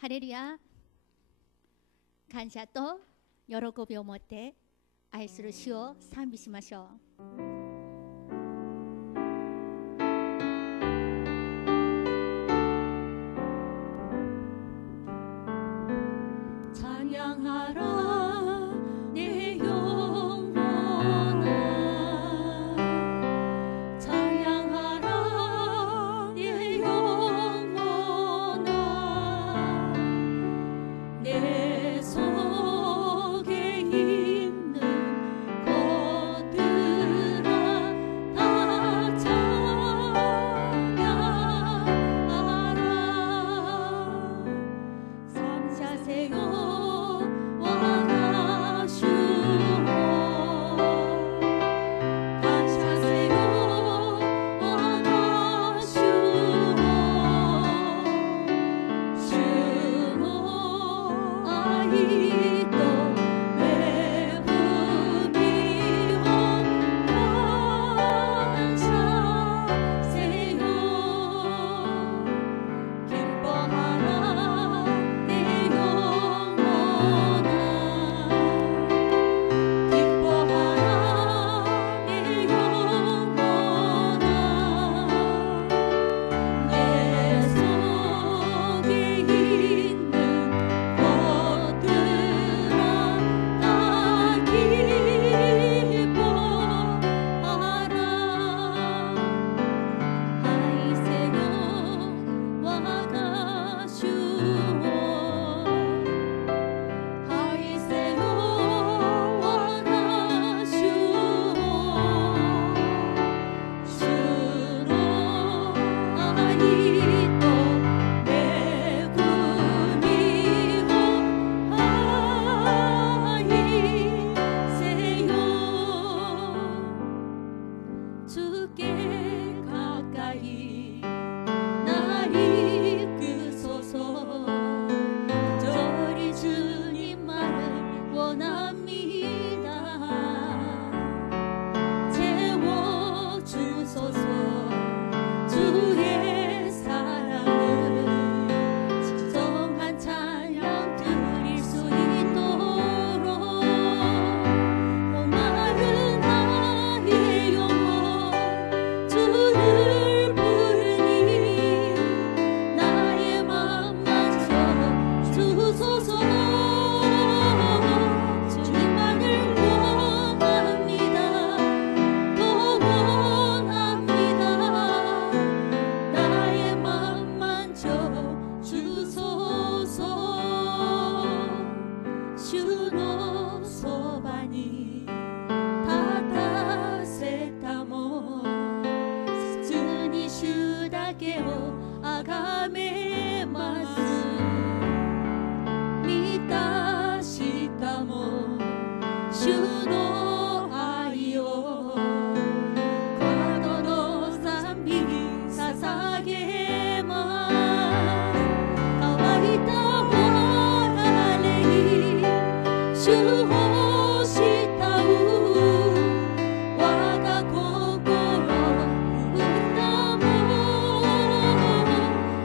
ハレルヤ。感謝と喜びを持って愛する主を賛美しましょう。찬양하라 내 영혼아 찬양하라 내 영혼아 내 속에 있는 것들아 다 찬양하라 삼자세요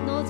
너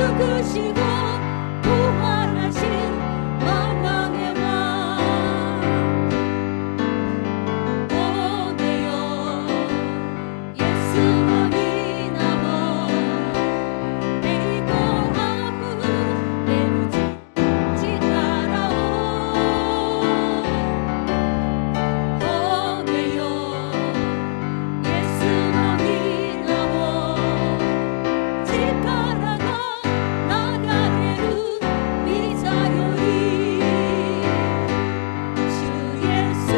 죽으시고 부활하신 만왕의 왕 오네요 예수만 믿나보 데리고 아무 내무지 지가라오 오네요 예수만 믿나보 지가라가 나가래루 미사요이 주 예수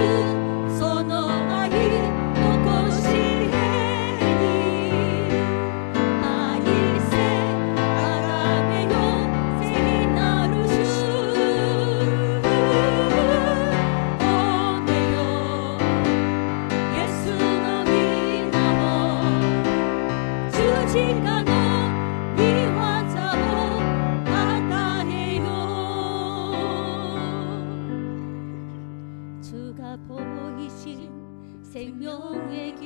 소노마이 오코시헤니 아이세 아라메요 세히나루슈 오네요 예수노 미나모 주지가노 미화자오 바다해요 주가 보이신 생명의 길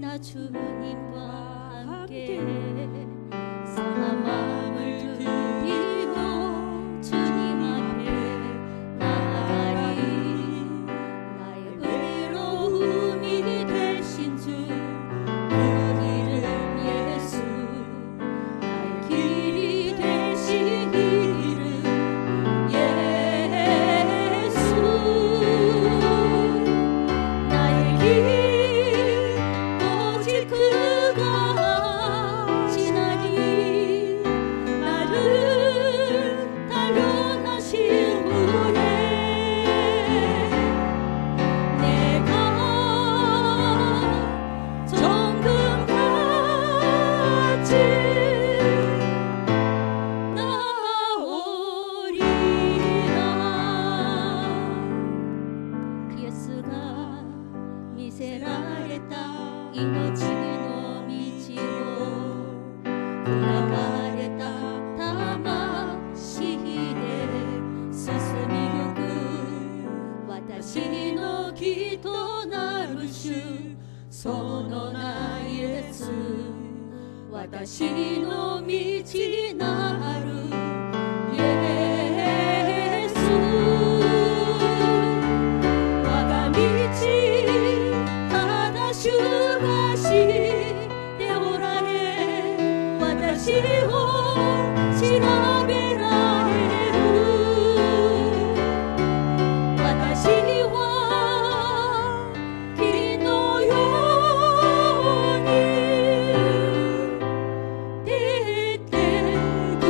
나 주님과 함께 선한 마음을 들이고 주님 앞에 나아가리 나의 의로움이 되신 주 그 이름 예수 나의 길이 되신 이름 예수 나의 길 오직 그가 지나니 나를 단련하신 후에 내가 정금같이 나오리라 그 예수가 미세라레타 이노치노 미치고 구나가레타 타마시히데 스스미구구 와타시のきとなる主その名イエス私の道なるイエス我が道ただ主がしておられ私を調べられる私は霧のように出てくる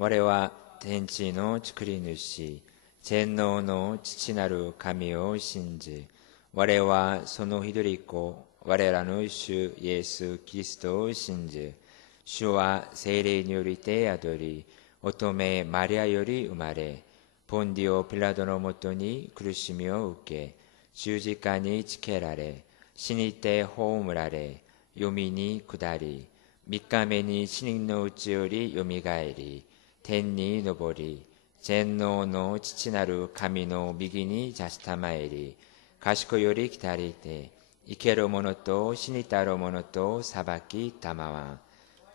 我は天地の作り主、全能の父なる神を信じ、我はその一人子、我らの主イエス・キリストを信じ、主は聖霊によりて宿り、乙女マリアより生まれ、ポンディオ・ピラトのもとに苦しみを受け、十字架につけられ、死にて葬られ、読みに下り、三日目に死人のうちよりよみがえり、天に昇り、全能の父なる神の右に座したまえり、賢より来たりて、生ける者と死にたる者と裁きたまわ。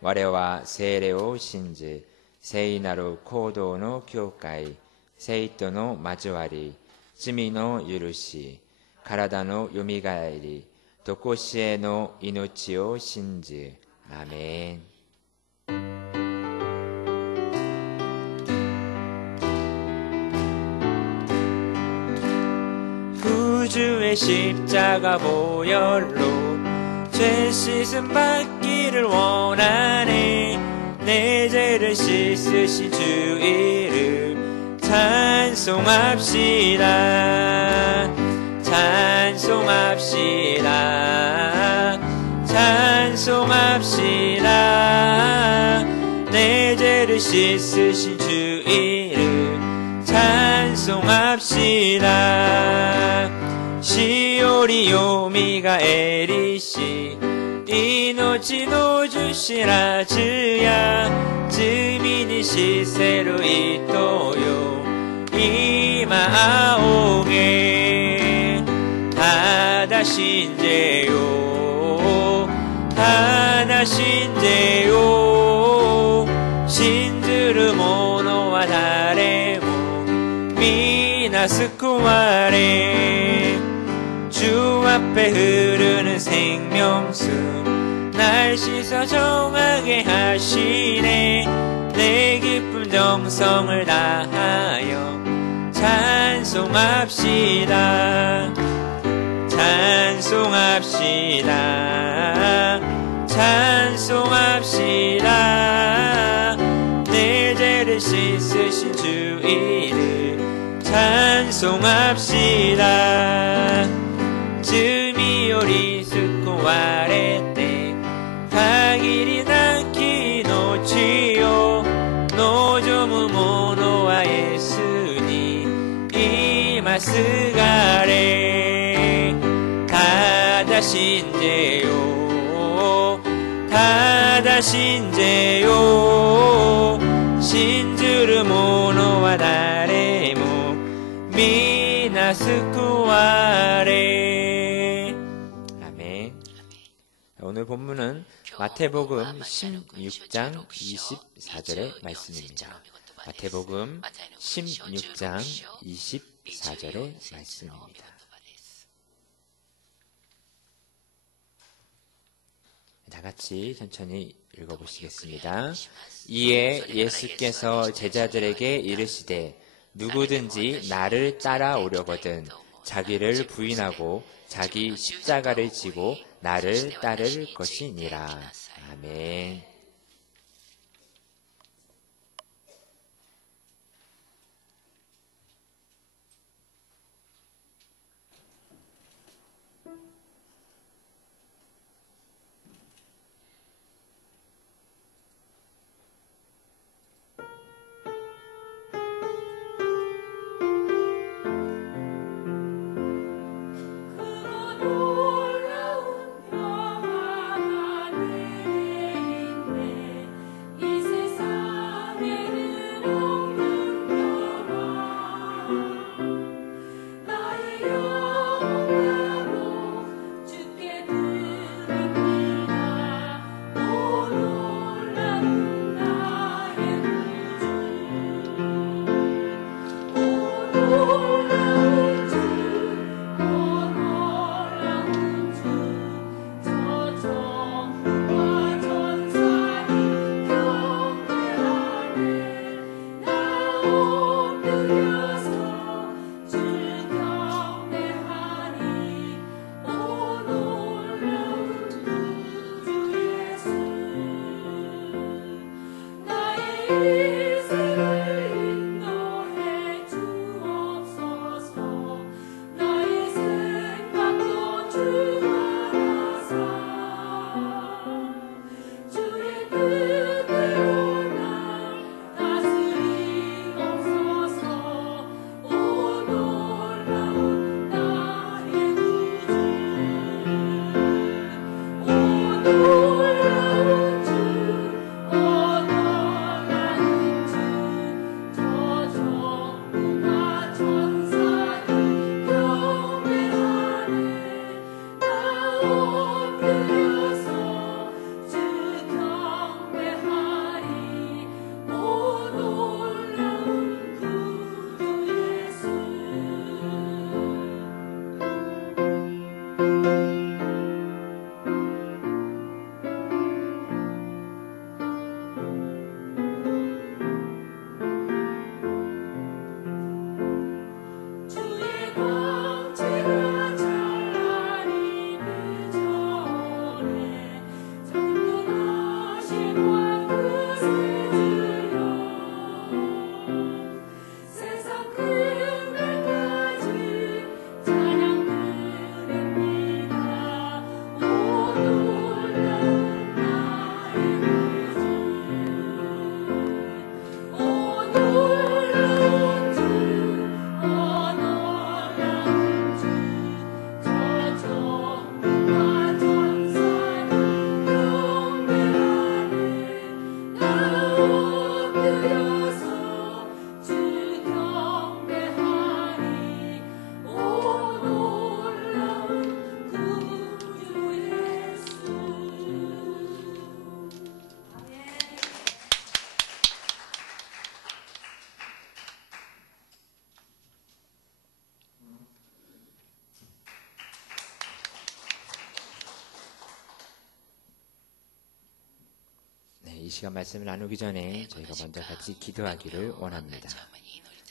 我は聖霊を信じ、聖なる行動の教会、聖との交わり、罪の許し、体のよみがえり、とこしえの命を信じ。アメン。구주의 십자가 보혈로 죄 씻음 받기를 원하네. 내 죄를 씻으신 주 이름 찬송합시다. 찬송합시다. 찬송합시다. 내 죄를 씻으신 주 이름 찬송합시다. 시오리 요미가 에리시命の主しらずや罪にしせる人よ今仰げただ信じよただ信じよ信ずる者は誰も皆救われ주 앞에 흐르는 생명수 날 씻어 정하게 하시네. 내 기쁜 정성을 다하여 찬송합시다. 찬송합시다. 찬송합시다. 내 죄를 씻으신 주 이름 찬송합시다. 罪より救われて限りなき命を望む者はイエスに今すがれただ信じよただ信じよ信ずる者は誰も皆救われ오늘 본문은 마태복음 16장 24절의 말씀입니다. 마태복음 16장 24절의 말씀입니다. 다 같이 천천히 읽어보시겠습니다. 이에 예수께서 제자들에게 이르시되 누구든지 나를 따라오려거든 자기를 부인하고 자기 십자가를 지고 나를 따를 것이니라. 아멘. 이 시간 말씀을 나누기 전에 저희가 먼저 같이 기도하기를 원합니다.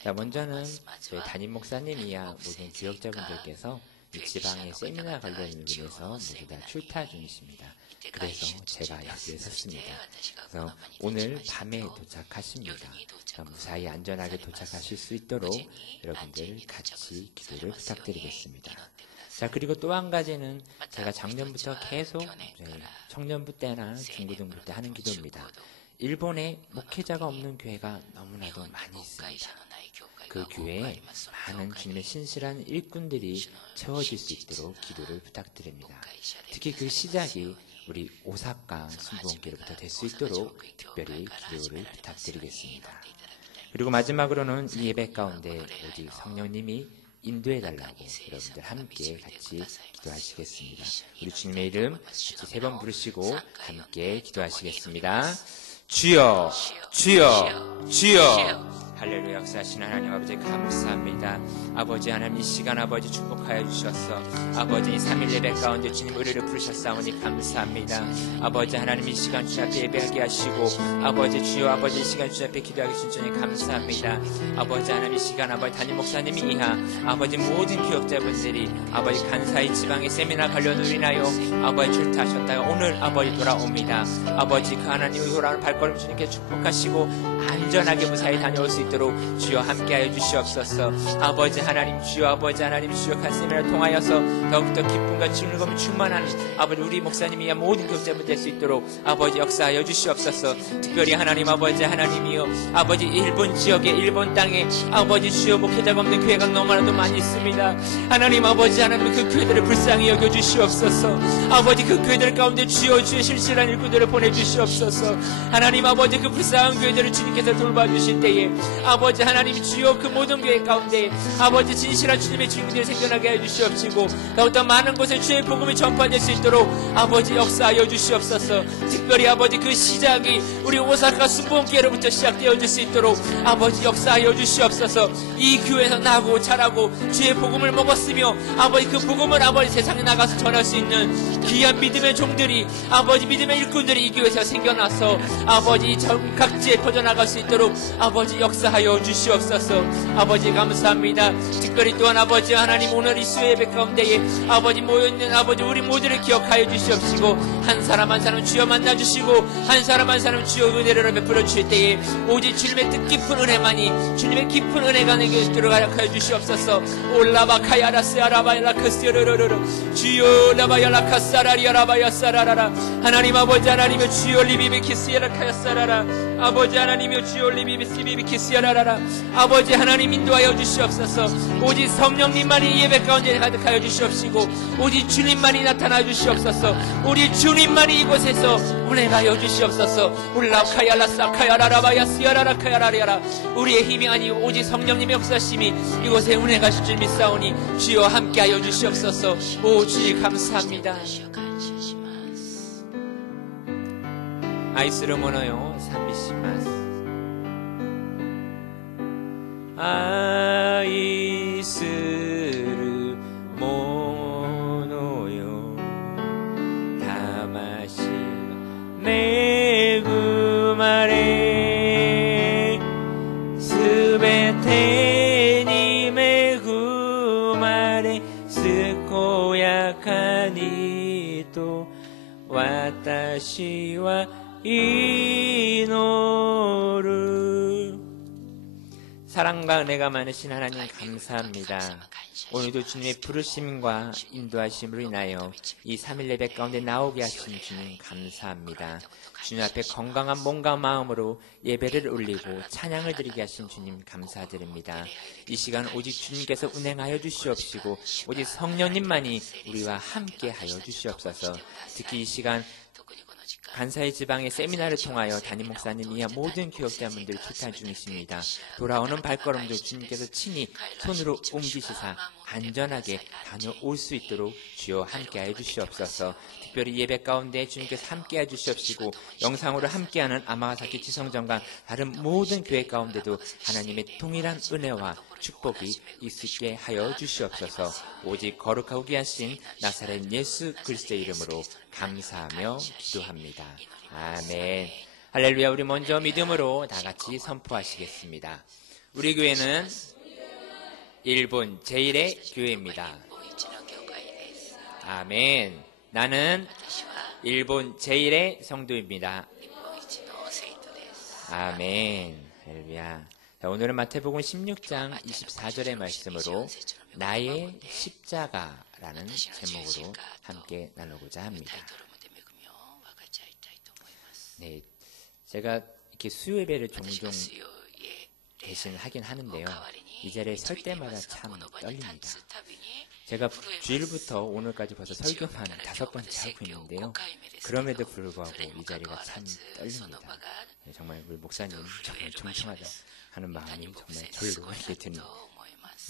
자, 먼저는 저희 담임 목사님이야 모든 교역자분들께서 이 지방의 세미나 관련 일을 위해서 모두 다 출타 중이십니다. 그래서 제가 여기에 섰습니다. 그래서 오늘 밤에 도착하십니다. 무사히 안전하게 도착하실 수 있도록 여러분들 같이 기도를 부탁드리겠습니다. 자, 그리고 또 한 가지는 제가 작년부터 계속 청년부 때나 중고등부 때 하는 기도입니다. 일본에 목회자가 없는 교회가 너무나도 많이 있습니다. 그 교회에 많은 주님의 신실한 일꾼들이 채워질 수 있도록 기도를 부탁드립니다. 특히 그 시작이 우리 오사카 순복음교회로부터 될 수 있도록 특별히 기도를 부탁드리겠습니다. 그리고 마지막으로는 이 예배 가운데 오직 성령님이 인도해달라고 여러분들 함께 같이 기도하시겠습니다. 우리 주님의 이름 같이 3번 부르시고 함께 기도하시겠습니다. 주여, 주여, 주여. 할렐루야. 역사하신 하나님 아버지 감사합니다. 아버지 하나님 이 시간 아버지 축복하여 주셨어. 아버지 이 3일 예배 가운데 주님 의뢰를 부르셨사오니 감사합니다. 아버지 하나님 이 시간 주 앞에 예배하게 하시고 아버지 주여 아버지 이 시간 주 앞에 기도하게 주신 주님 감사합니다. 아버지 하나님 이 시간 아버지 담임 목사님이 이하 아버지 모든 기억자분들이 아버지 간사이 지방의 세미나 관련으로 인하여 아버지 출타하셨다가 오늘 아버지 돌아옵니다. 아버지 그 하나님의 돌아오는 발걸음 주님께 축복하시고 안전하게 무사히 다녀올 수 있도록 주여 함께하여 주시옵소서. 아버지 하나님 주여 아버지 하나님 주여 간 세미나를 통하여서 더욱더 기쁨과 즐거움이 충만한 아버지 우리 목사님이야 모든 교육자분 될 수 있도록 아버지 역사하여 주시옵소서. 특별히 하나님 아버지 하나님이여 아버지 일본 지역에 일본 땅에 아버지 주여 목회자가 없는 교회가 너무나도 많이 있습니다. 하나님 아버지 하나님 그 교회들을 불쌍히 여겨 주시옵소서. 아버지 그 교회들 가운데 주여 주의 실실한 일꾼들을 보내주시옵소서. 하나님 아버지 그 불쌍한 교회들을 주님께서 돌봐주실 때에 아버지 하나님 주여 그 모든 교회 가운데 아버지 진실한 주님의 주인들이 생겨나게 해주시옵시고 더욱더 많은 곳에 주의 복음이 전파될 수 있도록 아버지 역사하여 주시옵소서. 특별히 아버지 그 시작이 우리 오사카 순복음교회로부터 시작되어질 수 있도록 아버지 역사하여 주시옵소서. 이 교회에서 나고 자라고 주의 복음을 먹었으며 아버지 그 복음을 아버지 세상에 나가서 전할 수 있는 귀한 믿음의 종들이 아버지 믿음의 일꾼들이 이 교회에서 생겨나서 아버지 전 각지에 퍼져나갈 수 있도록 아버지 역사하여 주시옵소서. 아버지 감사합니다. 특별히 또한 아버지 하나님 오늘 이 수요 예배 가운데에 아버지 모여있는 아버지 우리 모두를 기억하여 주시옵시고 한 사람 한 사람 주여 만나주시고 한 사람 한 사람 주여 은혜를 베풀어 주실 때에 오직 주님의 뜻깊은 은혜만이 주님의 깊은 은혜가 내게 들어가게 하여 주시옵소서. 올라바카야라스야라바야라카스야르르르 주여 라바야라카사라리야라바야사라라라 하나님 아버지 하나님의 주여 리비비키스야라카야사라라 아버지 하나님의 주여 리비비키스야라라라 아버지 하나님 인도하여 주시옵소서. 오직 성령님만이 예배 가운데 가득하여 주시옵시고 오직 주님만이 나타나 주시옵소서. 우리 주님만이 이곳에서 은혜하여 주시옵소서. 올라카야라사카야라라바야스야라라카야라리야라 우리의 힘이 아니오 오직 성령님의 역사심이 이곳에 은혜가 실 줄 믿사오니 주여 함께하여 주시옵소서. 오 주님 감사합니다. 아이스를 모노요 산비시마스 아이스를 모노요 다마시 메구마레 스베테 니 메구마레 스코야카니 또 와타시와 이노르 사랑과 은혜가 많으신 하나님 감사합니다. 오늘도 주님의 부르심과 인도하심으로 인하여 이 3일 예배 가운데 나오게 하신 주님 감사합니다. 주님 앞에 건강한 몸과 마음으로 예배를 올리고 찬양을 드리게 하신 주님 감사드립니다. 이 시간 오직 주님께서 운행하여 주시옵시고 오직 성령님만이 우리와 함께 하여 주시옵소서. 특히 이 시간 간사이 지방의 세미나를 통하여 담임 목사님이야 모든 교역자분들이 출타 중이십니다. 돌아오는 발걸음도 주님께서 친히 손으로 옮기시사 안전하게 다녀올 수 있도록 주여 함께하여 주시옵소서. 특별히 예배 가운데 주님께서 함께해 주시옵시고 영상으로 함께하는 아마가사키 지성전과 다른 모든 교회 가운데도 하나님의 동일한 은혜와 축복이 있게 하여 주시옵소서. 오직 거룩하고 귀하신 나사렛 예수 그리스도의 이름으로 감사하며 기도합니다. 아멘. 할렐루야. 우리 먼저 믿음으로 다 같이 선포하시겠습니다. 우리 교회는 일본 제1의 교회입니다. 아멘. 나는 일본 제1의 성도입니다. 아멘. 할렐루야. 자, 오늘은 마태복음 16장 24절의 말씀으로 나의 십자가라는 제목으로 함께 나누고자 합니다. 네, 제가 이렇게 수요 예배를 종종 대신 하긴 하는데요. 이 자리에 설 때마다 참 떨립니다. 제가 주일부터 오늘까지 벌써 설교만 5번째 하고 있는데요. 그럼에도 불구하고 이 자리가 참 떨립니다. 네, 정말 우리 목사님 정말 존경하다 하는 마음이 정말 절로 이렇게 드는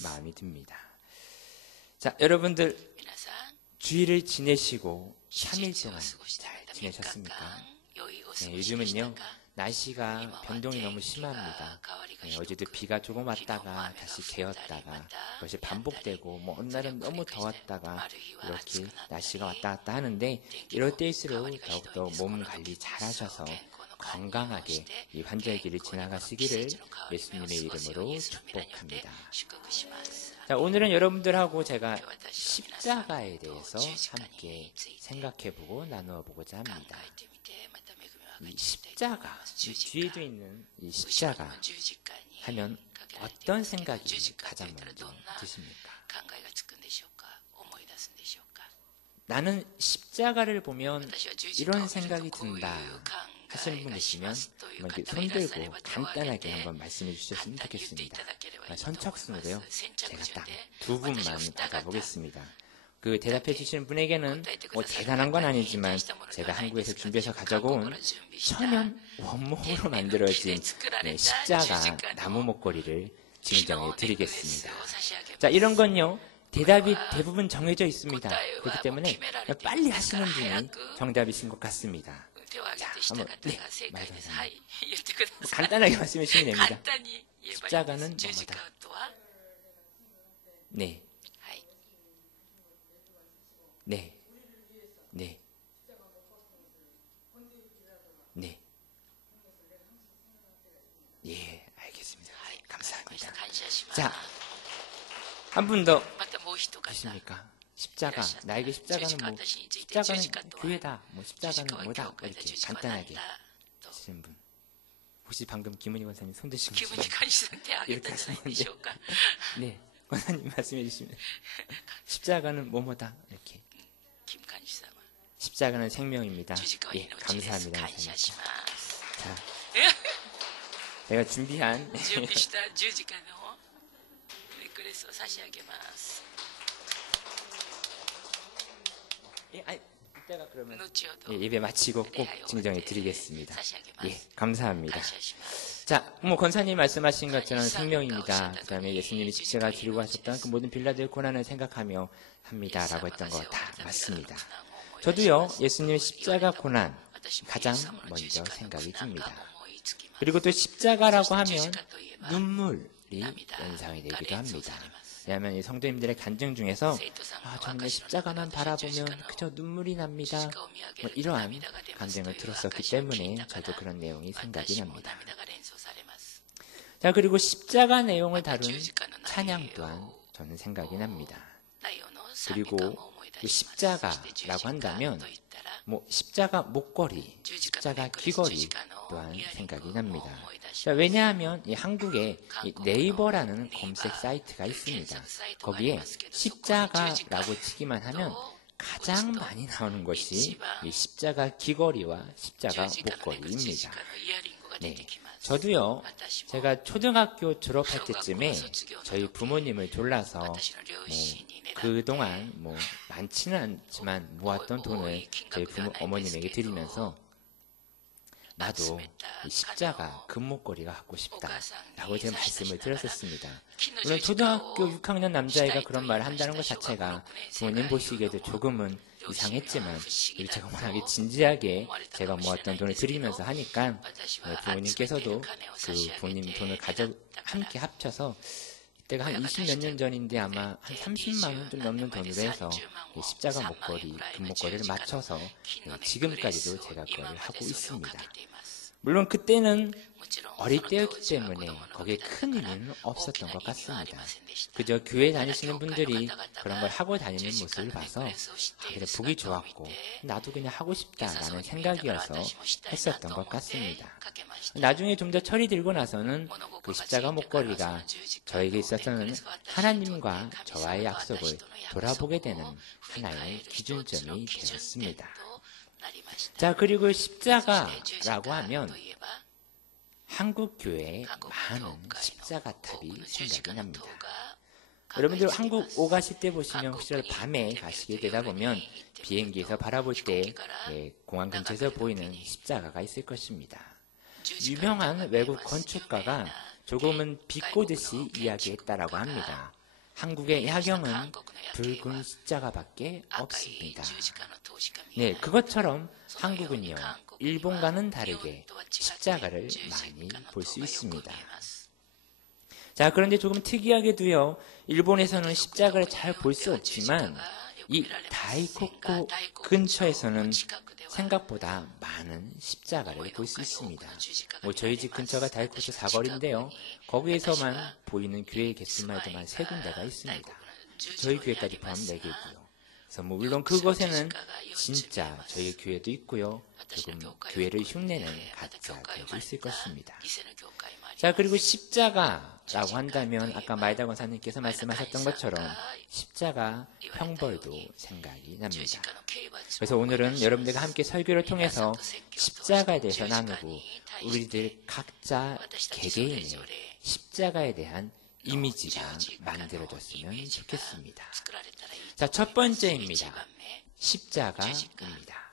마음이 듭니다. 자, 여러분들 주일을 지내시고 3일 동안 잘 지내셨습니까? 네, 요즘은요 날씨가 변동이 너무 심합니다. 네, 어제도 비가 조금 왔다가 다시 개었다가 그것이 반복되고 뭐 어느 날은 너무 더웠다가 이렇게 날씨가 왔다 갔다 하는데 이럴 때일수록 더욱더 몸 관리 잘 하셔서 건강하게 이 환절기를 지나가시기를 예수님의 이름으로 축복합니다. 자, 오늘은 여러분들하고 제가 십자가에 대해서 함께 생각해보고 나누어보고자 합니다. 이 십자가, 이 뒤에도 있는 이 십자가 하면 어떤 생각이 가장 먼저 드십니까? 나는 십자가를 보면 이런 생각이 든다 하시는 분 있으면 이렇게 손들고 간단하게 한번 말씀해 주셨으면 좋겠습니다. 선착순으로요, 제가 딱 2분만 받아보겠습니다. 그 대답해 주시는 분에게는 뭐 대단한 건 아니지만 제가 한국에서 준비해서 가져온 천연 원목으로 만들어진 십자가 나무 목걸이를 증정해 드리겠습니다. 자, 이런 건요 대답이 대부분 정해져 있습니다. 그렇기 때문에 빨리 하시는 분이 정답이신 것 같습니다. 자, 한번 말씀하세요. 간단하게 말씀해 주시면 됩니다. 십자가는 뭐다? 네. 네. 네. 네. 예, 알겠습니다. 감사합니다. 자, 한 분 더 계십니까? 십자가, 나에게 십자가는 뭐, 십자가는 교회다, 뭐 십자가는 뭐다, 이렇게 간단하게 하시는 분. 혹시 방금 김은희 권사님 손 드시고 이렇게 하시는 건데, 네, 권사님 말씀해 주시면 십자가는 뭐뭐다, 이렇게. 십자가는 생명입니다. 예, 감사합니다. 자, 제가 준비한 이따가 그러면 예배 마치고 꼭 증정해 드리겠습니다. 예, 감사합니다. 자, 뭐 권사님 말씀하신 것처럼 생명입니다. 그 다음에 예수님이 십자가 지르고 하셨던 그 모든 빌라들 고난을 생각하며 합니다라고 했던 거 다 맞습니다. 저도요, 예수님의 십자가 고난 가장 먼저 생각이 듭니다. 그리고 또 십자가라고 하면 눈물이 연상이 되기도 합니다. 왜냐하면 이 성도님들의 간증 중에서 저는 십자가만 바라보면 그저 눈물이 납니다. 뭐 이러한 간증을 들었었기 때문에 저도 그런 내용이 생각이 납니다. 자, 그리고 십자가 내용을 다룬 찬양 또한 저는 생각이 납니다. 그리고 그 십자가라고 한다면 뭐 십자가 목걸이, 십자가 귀걸이 또한 생각이 납니다. 자, 왜냐하면 이 한국에 이 네이버라는 검색 사이트가 있습니다. 거기에 십자가라고 치기만 하면 가장 많이 나오는 것이 이 십자가 귀걸이와 십자가 목걸이입니다. 네, 저도요, 제가 초등학교 졸업할 때쯤에 저희 부모님을 졸라서 그동안 많지는 않지만 모았던 돈을 저희 어머님에게 드리면서 나도 이 십자가 금목걸이가 갖고 싶다라고 제가 말씀을 드렸었습니다. 물론 초등학교 6학년 남자애가 그런 말을 한다는 것 자체가 부모님 보시기에도 조금은 이상했지만 제가 워낙에 진지하게 제가 모았던 돈을 드리면서 하니까 부모님께서도 그 부모님 돈을 함께 합쳐서 이때가 한 20몇 년 전인데 아마 한 30만 원 좀 넘는 돈으로 해서 십자가 목걸이, 금목걸이를 맞춰서 지금까지도 제가 그걸 하고 있습니다. 물론 그때는 어릴 때였기 때문에 거기에 큰 의미는 없었던 것 같습니다. 그저 교회 다니시는 분들이 그런 걸 하고 다니는 모습을 봐서 그냥 보기 좋았고 나도 그냥 하고 싶다라는 생각이어서 했었던 것 같습니다. 나중에 좀 더 철이 들고 나서는 그 십자가 목걸이가 저에게 있어서는 하나님과 저와의 약속을 돌아보게 되는 하나의 기준점이 되었습니다. 자, 그리고 십자가라고 하면 한국 교회에 많은 십자가 탑이 생각이 납니다. 여러분들 한국 오가실 때 보시면 혹시 밤에 가시게 되다 보면 비행기에서 바라볼 때 공항 근처에서 보이는 십자가가 있을 것입니다. 유명한 외국 건축가가 조금은 비꼬듯이 이야기했다라고 합니다. 한국의 야경은 붉은 십자가밖에 없습니다. 네, 그것처럼 한국은요, 일본과는 다르게 십자가를 많이 볼 수 있습니다. 자, 그런데 조금 특이하게도요, 일본에서는 십자가를 잘 볼 수 없지만 이 다이코쿠 근처에서는 생각보다 많은 십자가를 볼 수 있습니다. 저희 집 근처가 다이코쿠 사거리인데요, 거기에서만 보이는 교회 개수만 해도 한 3군데가 있습니다. 저희 교회까지 포함 4개고요. 그래서 물론 그곳에는 진짜 저희 교회도 있고요, 조금 교회를 흉내내는 가짜 교회도 있을 것입니다. 자, 그리고 십자가라고 한다면 아까 마에다 권사님께서 말씀하셨던 것처럼 십자가 형벌도 생각이 납니다. 그래서 오늘은 여러분들과 함께 설교를 통해서 십자가에 대해서 나누고 우리들 각자 개개인의 십자가에 대한 이미지가 만들어졌으면 좋겠습니다. 자, 첫 번째입니다. 십자가입니다.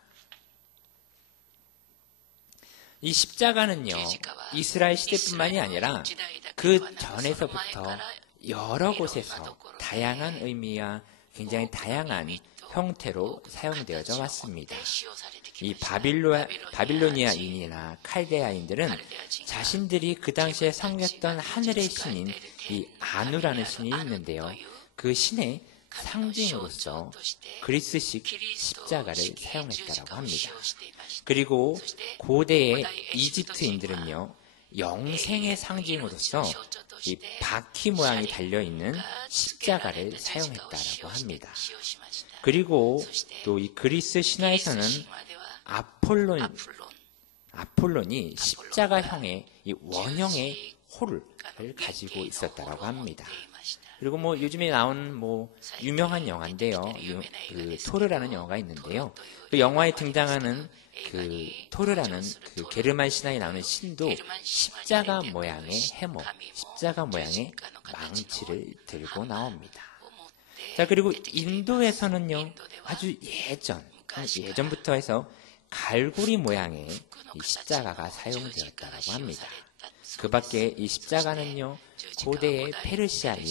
이 십자가는요, 이스라엘 시대뿐만이 아니라 그 전에서부터 여러 곳에서 다양한 의미와 굉장히 다양한 형태로 사용되어져 왔습니다. 이 바빌로니아인이나 칼데아인들은 자신들이 그 당시에 섬겼던 하늘의 신인 이 아누라는 신이 있는데요, 그 신의 상징으로서 그리스식 십자가를 사용했다고 합니다. 그리고 고대의 이집트인들은요, 영생의 상징으로서 이 바퀴 모양이 달려있는 십자가를 사용했다고 합니다. 그리고 또 이 그리스 신화에서는 아폴론이 십자가형의 이 원형의 홀을 가지고 있었다고 합니다. 그리고 요즘에 나온 유명한 영화인데요, 그 토르라는 영화가 있는데요, 그 영화에 등장하는 그 토르라는 그 게르만 신화에 나오는 신도 십자가 모양의 해머, 십자가 모양의 망치를 들고 나옵니다. 자, 그리고 인도에서는요, 아주 예전부터 해서 갈고리 모양의 이 십자가가 사용되었다고 합니다. 그 밖에 이 십자가는요, 고대의 페르시아인,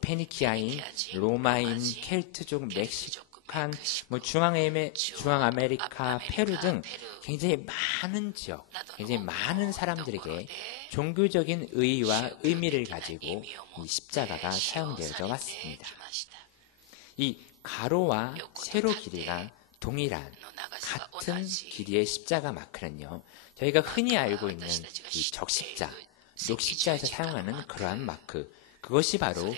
페니키아인, 로마인, 켈트족, 멕시칸, 중앙아메리카, 페루 등 굉장히 많은 지역, 굉장히 많은 사람들에게 종교적인 의의와 의미를 가지고 이 십자가가 사용되어져 왔습니다. 이 가로와 세로 길이가 동일한 같은 길이의 십자가 마크는요, 저희가 흔히 알고 있는 이 적십자, 녹십자에서 사용하는 그러한 마크, 그것이 바로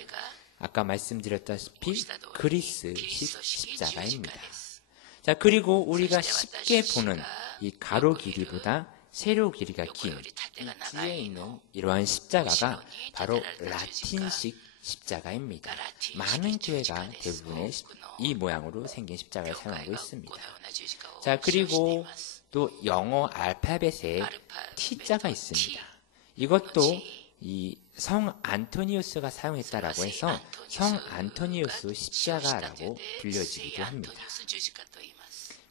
아까 말씀드렸다시피 그리스식 십자가입니다. 자, 그리고 우리가 쉽게 보는 이 가로 길이보다 세로 길이가 긴 뒤에 있는 이러한 십자가가 바로 라틴식 십자가입니다. 많은 교회가 대부분의 이 모양으로 생긴 십자가를 사용하고 있습니다. 자, 그리고 또 영어 알파벳에 T자가 있습니다. 이것도 이 성 안토니우스가 사용했다라고 해서 성 안토니우스 십자가라고 불려지기도 합니다.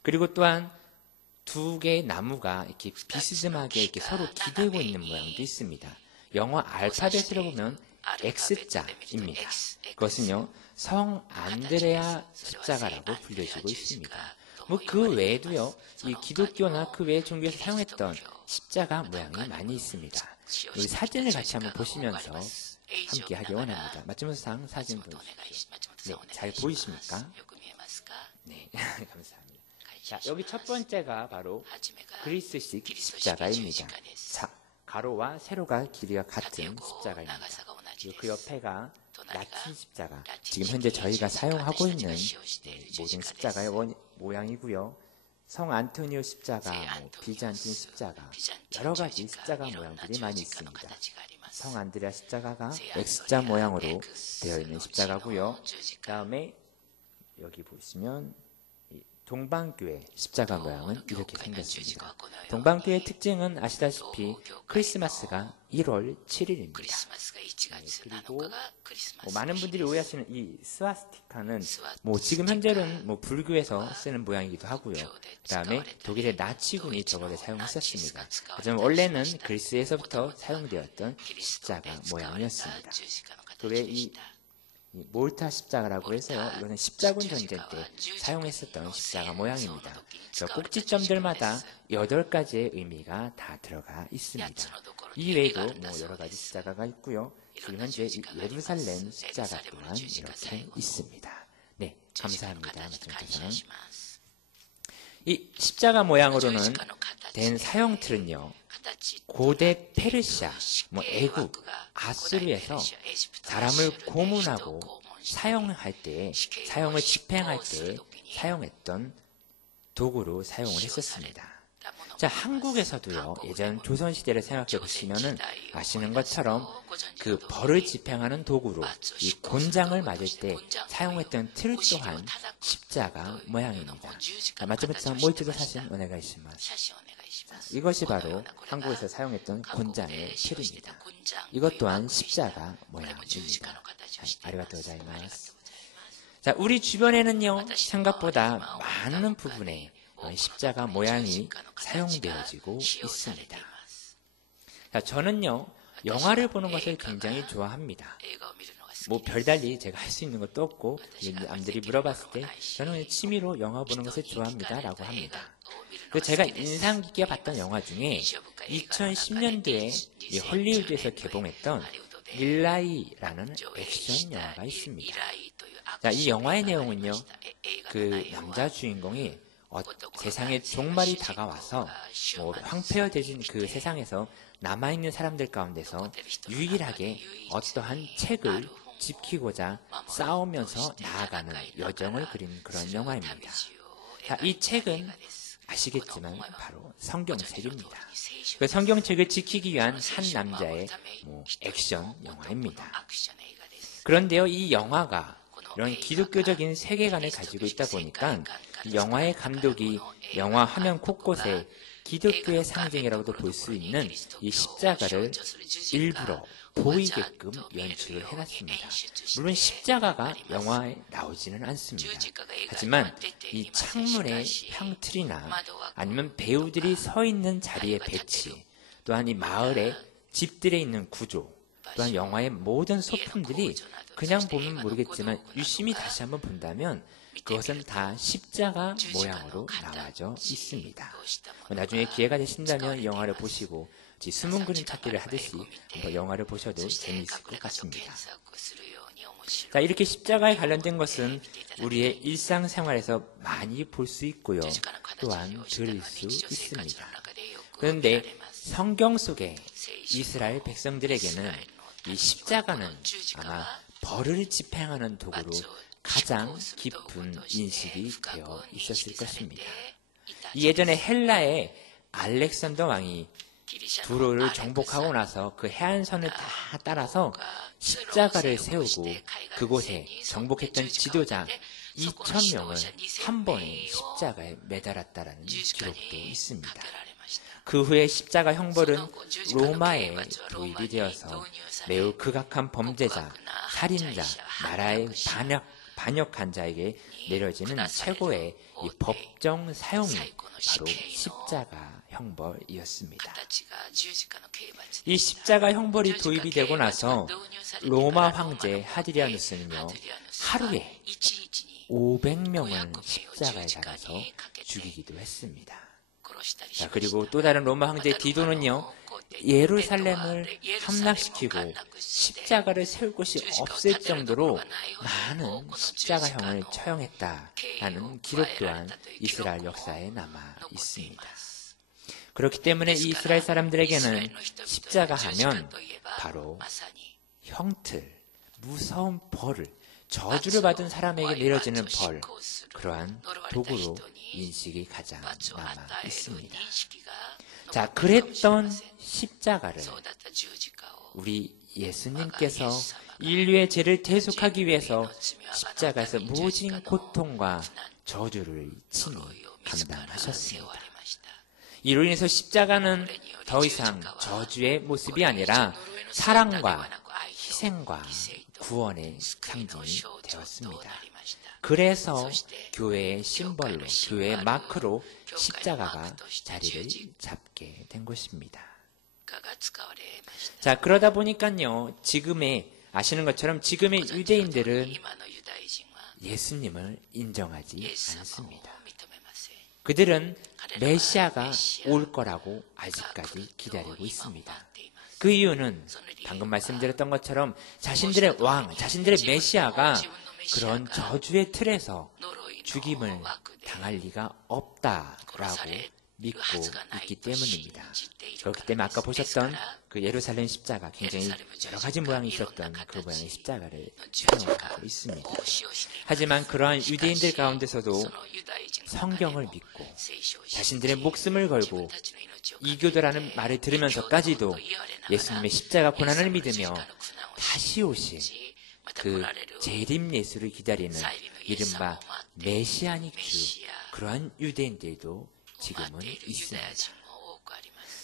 그리고 또한 두 개의 나무가 이렇게 비스듬하게 이렇게 서로 기대고 있는 모양도 있습니다. 영어 알파벳으로 보면 X자입니다. 그것은요, 성 안드레아 십자가라고 불려지고 있습니다. 그 외에도요, 이 기독교나 그 외의 종교에서 사용했던 십자가 모양이 많이 있습니다. 이 사진을 같이 한번 보시면서 함께 하기 원합니다. 마츠모토상 사진 보여주십시오. 네, 잘 보이십니까? 네, 감사합니다. 자, 여기 첫 번째가 바로 그리스식 십자가입니다. 가로와 세로가 길이가 같은 십자가입니다. 그리고 그 옆에가 라틴 십자가, 지금 현재 저희가 사용하고 있는 모든 십자가의 모양이고요. 성 안토니오 십자가, 비잔틴 십자가, 여러 가지 십자가 모양들이 많이 있습니다. 성 안드레아 십자가가 X자 모양으로 되어 있는 십자가고요. 그 다음에 여기 보시면 동방교회 십자가 모양은 이렇게 생겼습니다. 동방교회의 특징은 아시다시피 크리스마스가 1월 7일입니다. 그리고 많은 분들이 오해하시는 이 스와스티카는 지금 현재는 불교에서 쓰는 모양이기도 하고요. 그 다음에 독일의 나치군이 저거를 사용했었습니다. 하지만 원래는 그리스에서부터 사용되었던 십자가 모양이었습니다. 왜 이 몰타 십자가라고 해서요. 이거는 십자군 전쟁 때 사용했었던 십자가 모양입니다. 꼭지점들마다 8가지의 의미가 다 들어가 있습니다. 이 외에도 여러 가지 십자가가 있고요. 지금 현재 예루살렘 십자가 또한 이렇게 있습니다. 네, 감사합니다. 이 십자가 모양으로는 된 사형틀은요. 고대 페르시아, 애국, 아수르에서 사람을 고문하고 사형할 때, 사형을 집행할 때 사용했던 도구로 사용을 했었습니다. 자, 한국에서도요, 예전 조선시대를 생각해 보시면은 아시는 것처럼 그 벌을 집행하는 도구로 이 곤장을 맞을 때 사용했던 틀 또한 십자가 모양입니다. 마지막으로 모이트도 사신 은혜가 있시마스. 이것이 바로 한국에서 사용했던 곤장의 틀입니다. 이것 또한 십자가 모양입니다. 아리가토 고자이마스. 자, 우리 주변에는요, 생각보다 많은 부분에 십자가 모양이 사용되어지고 있습니다. 자, 저는요, 영화를 보는 것을 굉장히 좋아합니다. 별달리 제가 할 수 있는 것도 없고, 남들이 물어봤을 때 저는 취미로 영화 보는 것을 좋아합니다 라고 합니다. 제가 인상 깊게 봤던 영화 중에 2010년도에 헐리우드에서 개봉했던 밀라이라는 액션 영화가 있습니다. 자, 이 영화의 내용은요, 그 남자 주인공이 세상에 종말이 다가와서 황폐화되진 그 세상에서 남아있는 사람들 가운데서 유일하게 어떠한 책을 지키고자 싸우면서 나아가는 여정을 그린 그런 영화입니다. 자, 이 책은 아시겠지만 바로 성경책입니다. 그 성경책을 지키기 위한 한 남자의 액션 영화입니다. 그런데요, 이 영화가 이런 기독교적인 세계관을 가지고 있다 보니까 이 영화의 감독이 영화 화면 곳곳에 기독교의 상징이라고도 볼 수 있는 이 십자가를 일부러 보이게끔 연출을 해놨습니다. 물론 십자가가 영화에 나오지는 않습니다. 하지만 이 창문의 형틀이나 아니면 배우들이 서 있는 자리의 배치, 또한 이 마을의 집들에 있는 구조, 또한 영화의 모든 소품들이 그냥 보면 모르겠지만 유심히 다시 한번 본다면 그것은 다 십자가 모양으로 나와져 있습니다. 나중에 기회가 되신다면 영화를 보시고 숨은 그림 찾기를 하듯이 한번 영화를 보셔도 재미있을 것 같습니다. 자, 이렇게 십자가에 관련된 것은 우리의 일상생활에서 많이 볼 수 있고요. 또한 들을 수 있습니다. 그런데 성경 속에 이스라엘 백성들에게는 이 십자가는 아마 벌을 집행하는 도구로 가장 깊은 인식이 되어 있었을 것입니다. 예전에 헬라의 알렉산더 왕이 두로를 정복하고 나서 그 해안선을 다 따라서 십자가를 세우고 그곳에 정복했던 지도자 2,000명을 한 번에 십자가에 매달았다라는 기록도 있습니다. 그 후에 십자가 형벌은 로마에 도입이 되어서 매우 극악한 범죄자, 살인자, 나라에 반역한 자에게 내려지는 최고의 이 법정 사용이 바로 십자가 형벌이었습니다. 이 십자가 형벌이 도입이 되고 나서 로마 황제 하드리아누스는요, 하루에 500명을 십자가에 달아서 죽이기도 했습니다. 자, 그리고 또 다른 로마 황제 디도는요, 예루살렘을 함락시키고 십자가를 세울 곳이 없을 정도로 많은 십자가형을 처형했다라는 기록 또한 이스라엘 역사에 남아 있습니다. 그렇기 때문에 이 이스라엘 사람들에게는 십자가 하면 바로 형틀, 무서운 벌을, 저주를 받은 사람에게 내려지는 벌, 그러한 도구로 인식이 가장 남아 있습니다. 자, 그랬던 십자가를 우리 예수님께서 인류의 죄를 대속하기 위해서 십자가에서 모진 고통과 저주를 친히 감당하셨습니다. 이로 인해서 십자가는 더 이상 저주의 모습이 아니라 사랑과 희생과 구원의 상징이 되었습니다. 그래서 교회의 심벌로, 교회의 마크로 십자가가 자리를 잡게 된 것입니다. 자, 그러다 보니까요, 아시는 것처럼 지금의 유대인들은 예수님을 인정하지 않습니다. 그들은 메시아가 올 거라고 아직까지 기다리고 있습니다. 그 이유는 방금 말씀드렸던 것처럼 자신들의 왕, 자신들의 메시아가 그런 저주의 틀에서 죽임을 당할 리가 없다라고 믿고 있기 때문입니다. 그렇기 때문에 아까 보셨던 그 예루살렘 십자가, 굉장히 여러 가지 모양이 있었던 그 모양의 십자가를 사용하고 있습니다. 하지만 그러한 유대인들 가운데서도 성경을 믿고 자신들의 목숨을 걸고 이교도라는 말을 들으면서까지도 예수님의 십자가 고난을 믿으며 다시 오실 그 재림 예수를 기다리는 이른바 메시아닉 주, 그러한 유대인들도 지금은 있습니다.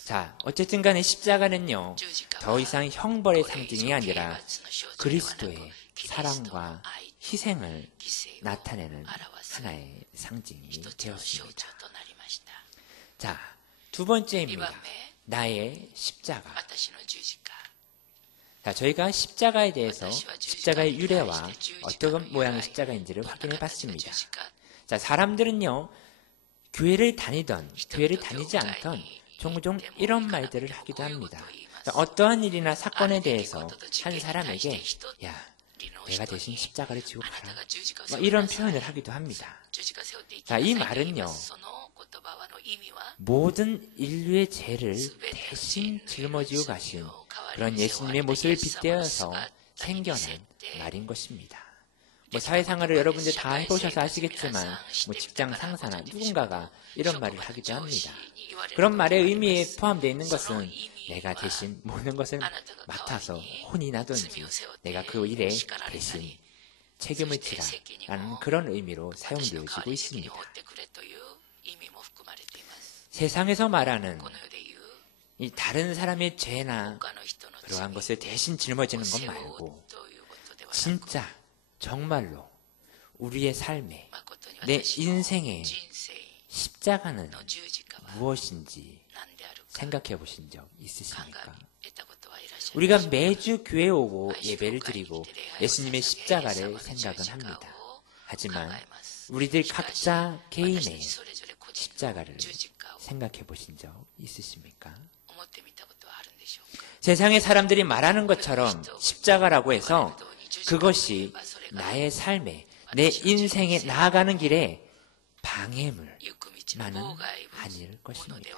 자, 어쨌든 간에 십자가는요, 더 이상 형벌의 상징이 아니라 그리스도의 사랑과 희생을 나타내는 하나의 상징이 되었습니다. 자, 두 번째입니다. 나의 십자가. 자, 저희가 십자가에 대해서 십자가의 유래와 어떤 모양의 십자가인지를 확인해 봤습니다. 자, 사람들은요, 교회를 다니던, 교회를 다니지 않던 종종 이런 말들을 하기도 합니다. 자, 어떠한 일이나 사건에 대해서 한 사람에게, 야, 내가 대신 십자가를 지고 가라, 이런 표현을 하기도 합니다. 자, 이 말은요, 모든 인류의 죄를 대신 짊어지고 가신 그런 예수님의 모습을 빗대어서 생겨난 말인 것입니다. 사회생활을 여러분들 다 해보셔서 아시겠지만 직장 상사나 누군가가 이런 말을 하기도 합니다. 그런 말의 의미에 포함되어 있는 것은 내가 대신 모든 것을 맡아서 혼이 나든지 내가 그 일에 대신 책임을 지라 라는 그런 의미로 사용되어지고 있습니다. 세상에서 말하는 이 다른 사람의 죄나 그러한 것을 대신 짊어지는 것 말고 진짜 정말로 우리의 삶에, 내 인생에 십자가는 무엇인지 생각해 보신 적 있으십니까? 우리가 매주 교회에 오고 예배를 드리고 예수님의 십자가를 생각은 합니다. 하지만 우리들 각자 개인의 십자가를 생각해 보신 적 있으십니까? 세상의 사람들이 말하는 것처럼 십자가라고 해서 그것이 나의 삶에, 내 인생에 나아가는 길에 방해물만은 아닐 것입니다.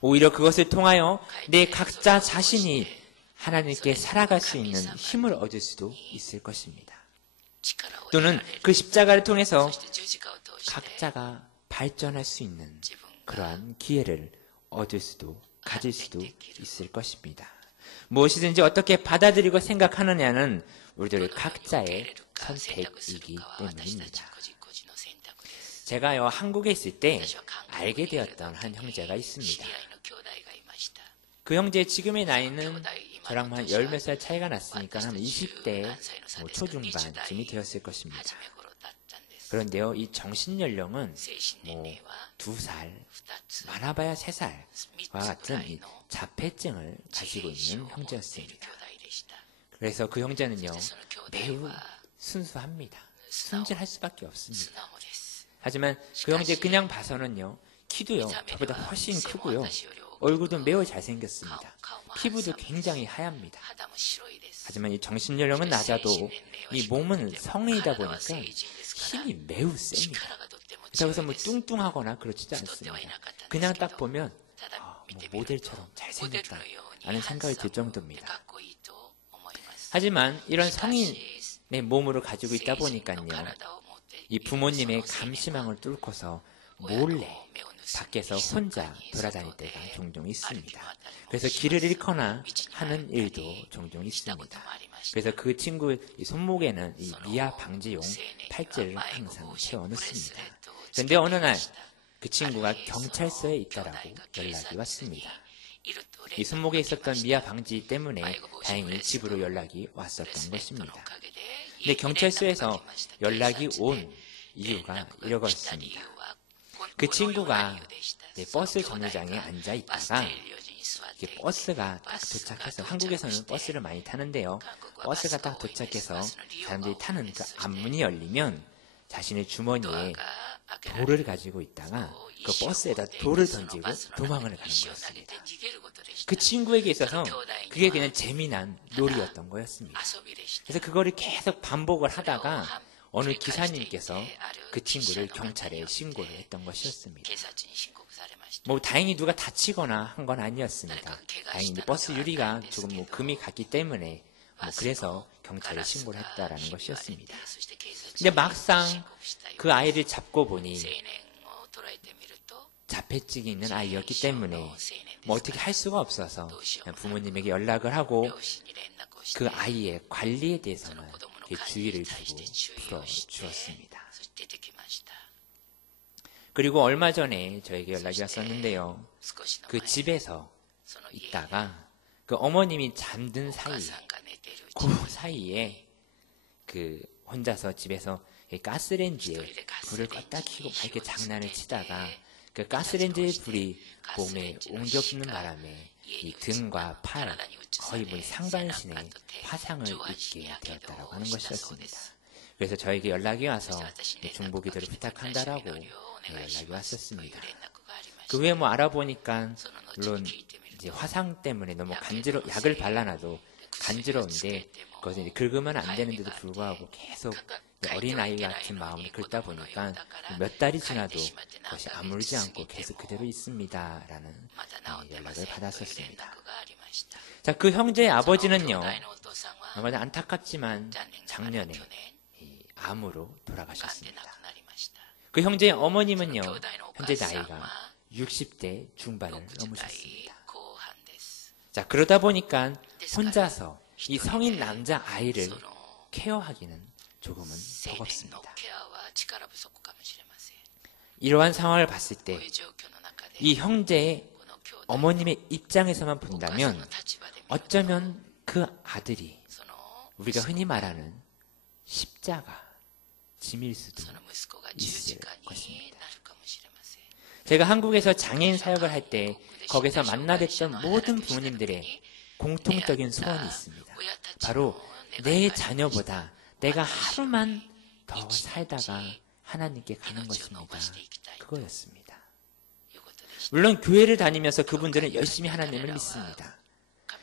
오히려 그것을 통하여 내 각자 자신이 하나님께 살아갈 수 있는 힘을 얻을 수도 있을 것입니다. 또는 그 십자가를 통해서 각자가 발전할 수 있는 그러한 기회를 얻을 수도, 가질 수도 있을 것입니다. 무엇이든지 어떻게 받아들이고 생각하느냐는 우리들 각자의 선택이기 때문입니다. 제가요, 한국에 있을 때 알게 되었던 한 형제가 있습니다. 그 형제의 지금의 나이는 저랑 한 열 몇 살 차이가 났으니까 한 20대 초중반쯤이 되었을 것입니다. 그런데요, 이 정신연령은 2살, 많아봐야 3살과 같은 이 자폐증을 가지고 있는 형제였습니다. 그래서 그 형제는요, 매우 순수합니다. 순진할 수밖에 없습니다. 하지만 그 형제 그냥 봐서는요, 키도요, 저보다 훨씬 크고요, 얼굴도 매우 잘생겼습니다. 피부도 굉장히 하얗니다. 하지만 이 정신연령은 낮아도 이 몸은 성인이다 보니까 힘이 매우 셉니다. 그렇다고 해서 뭐 뚱뚱하거나 그렇지도 않습니다. 그냥 딱 보면 뭐 모델처럼 잘생겼다 라는 생각이 들 정도입니다. 하지만 이런 성인의 몸으로 가지고 있다 보니까요, 이 부모님의 감시망을 뚫고서 몰래 밖에서 혼자 돌아다닐 때가 종종 있습니다. 그래서 길을 잃거나 하는 일도 종종 있습니다. 그래서 그 친구 손목에는 이 미아 방지용 팔찌를 항상 채워놓습니다. 그런데 어느 날 그 친구가 경찰서에 있다라고 연락이 왔습니다. 이 손목에 있었던 미아 방지 때문에 다행히 집으로 연락이 왔었던 것입니다. 근데 경찰서에서 연락이 온 이유가 이러했습니다. 그 친구가 버스 정류장에 앉아 있다가 버스가 딱 도착해서, 한국에서는 버스를 많이 타는데요, 버스가 딱 도착해서 사람들이 타는 그 앞문이 열리면 자신의 주머니에 돌을 가지고 있다가 그 버스에다 돌을 던지고 도망을 가는 거였습니다. 그 친구에게 있어서 그게 그냥 재미난 놀이였던 거였습니다. 그래서 그거를 계속 반복을 하다가 어느 기사님께서 그 친구를 경찰에 신고를 했던 것이었습니다. 뭐 다행히 누가 다치거나 한 건 아니었습니다. 다행히 버스 유리가 조금 뭐 금이 갔기 때문에 그래서 경찰에 신고를 했다라는 것이었습니다. 근데 막상 그 아이를 잡고 보니 자폐증이 있는 아이였기 때문에 뭐 어떻게 할 수가 없어서 부모님에게 연락을 하고 그 아이의 관리에 대해서만 주의를 주고 풀어주었습니다. 그리고 얼마 전에 저에게 연락이 왔었는데요, 그 집에서 있다가 그 어머님이 잠든 그 사이에 그 혼자서 집에서 가스레인지에 불을 껐다 켜고 막 이렇게 장난을 치다가 그 가스레인지의 불이 몸에 옮겨붙는 바람에 이 등과 팔, 거의 뭐 상반신에 화상을 입게 되었다라고 하는 것이었습니다. 그래서 저에게 연락이 와서 중보기도를 부탁한다라고 연락이 왔었습니다. 그 후에 뭐 알아보니까 물론 이제 화상 때문에 너무 약을 발라놔도 간지러운데 그것을 이제 긁으면 안 되는데도 불구하고 계속 어린아이 같은 마음을 긁다 보니까 몇 달이 지나도 그것이 아물지 않고 계속 그대로 있습니다 라는 연락을 받았었습니다. 자, 그 형제의 아버지는요, 아마 안타깝지만 작년에 암으로 돌아가셨습니다. 그 형제의 어머님은요, 현재 나이가 60대 중반을 넘으셨습니다. 자, 그러다 보니까 혼자서 이 성인 남자 아이를 케어하기는 조금은 버겁습니다. 이러한 상황을 봤을 때 이 형제의 어머님의 입장에서만 본다면 어쩌면 그 아들이 우리가 흔히 말하는 십자가 짐일 수도 있을 것입니다. 제가 한국에서 장애인 사역을 할 때 거기서 만나뵀던 모든 부모님들의 공통적인 소원이 있습니다. 바로 내 자녀보다 내가 하루만 더 살다가 하나님께 가는 것입니다. 그거였습니다. 물론 교회를 다니면서 그분들은 열심히 하나님을 믿습니다.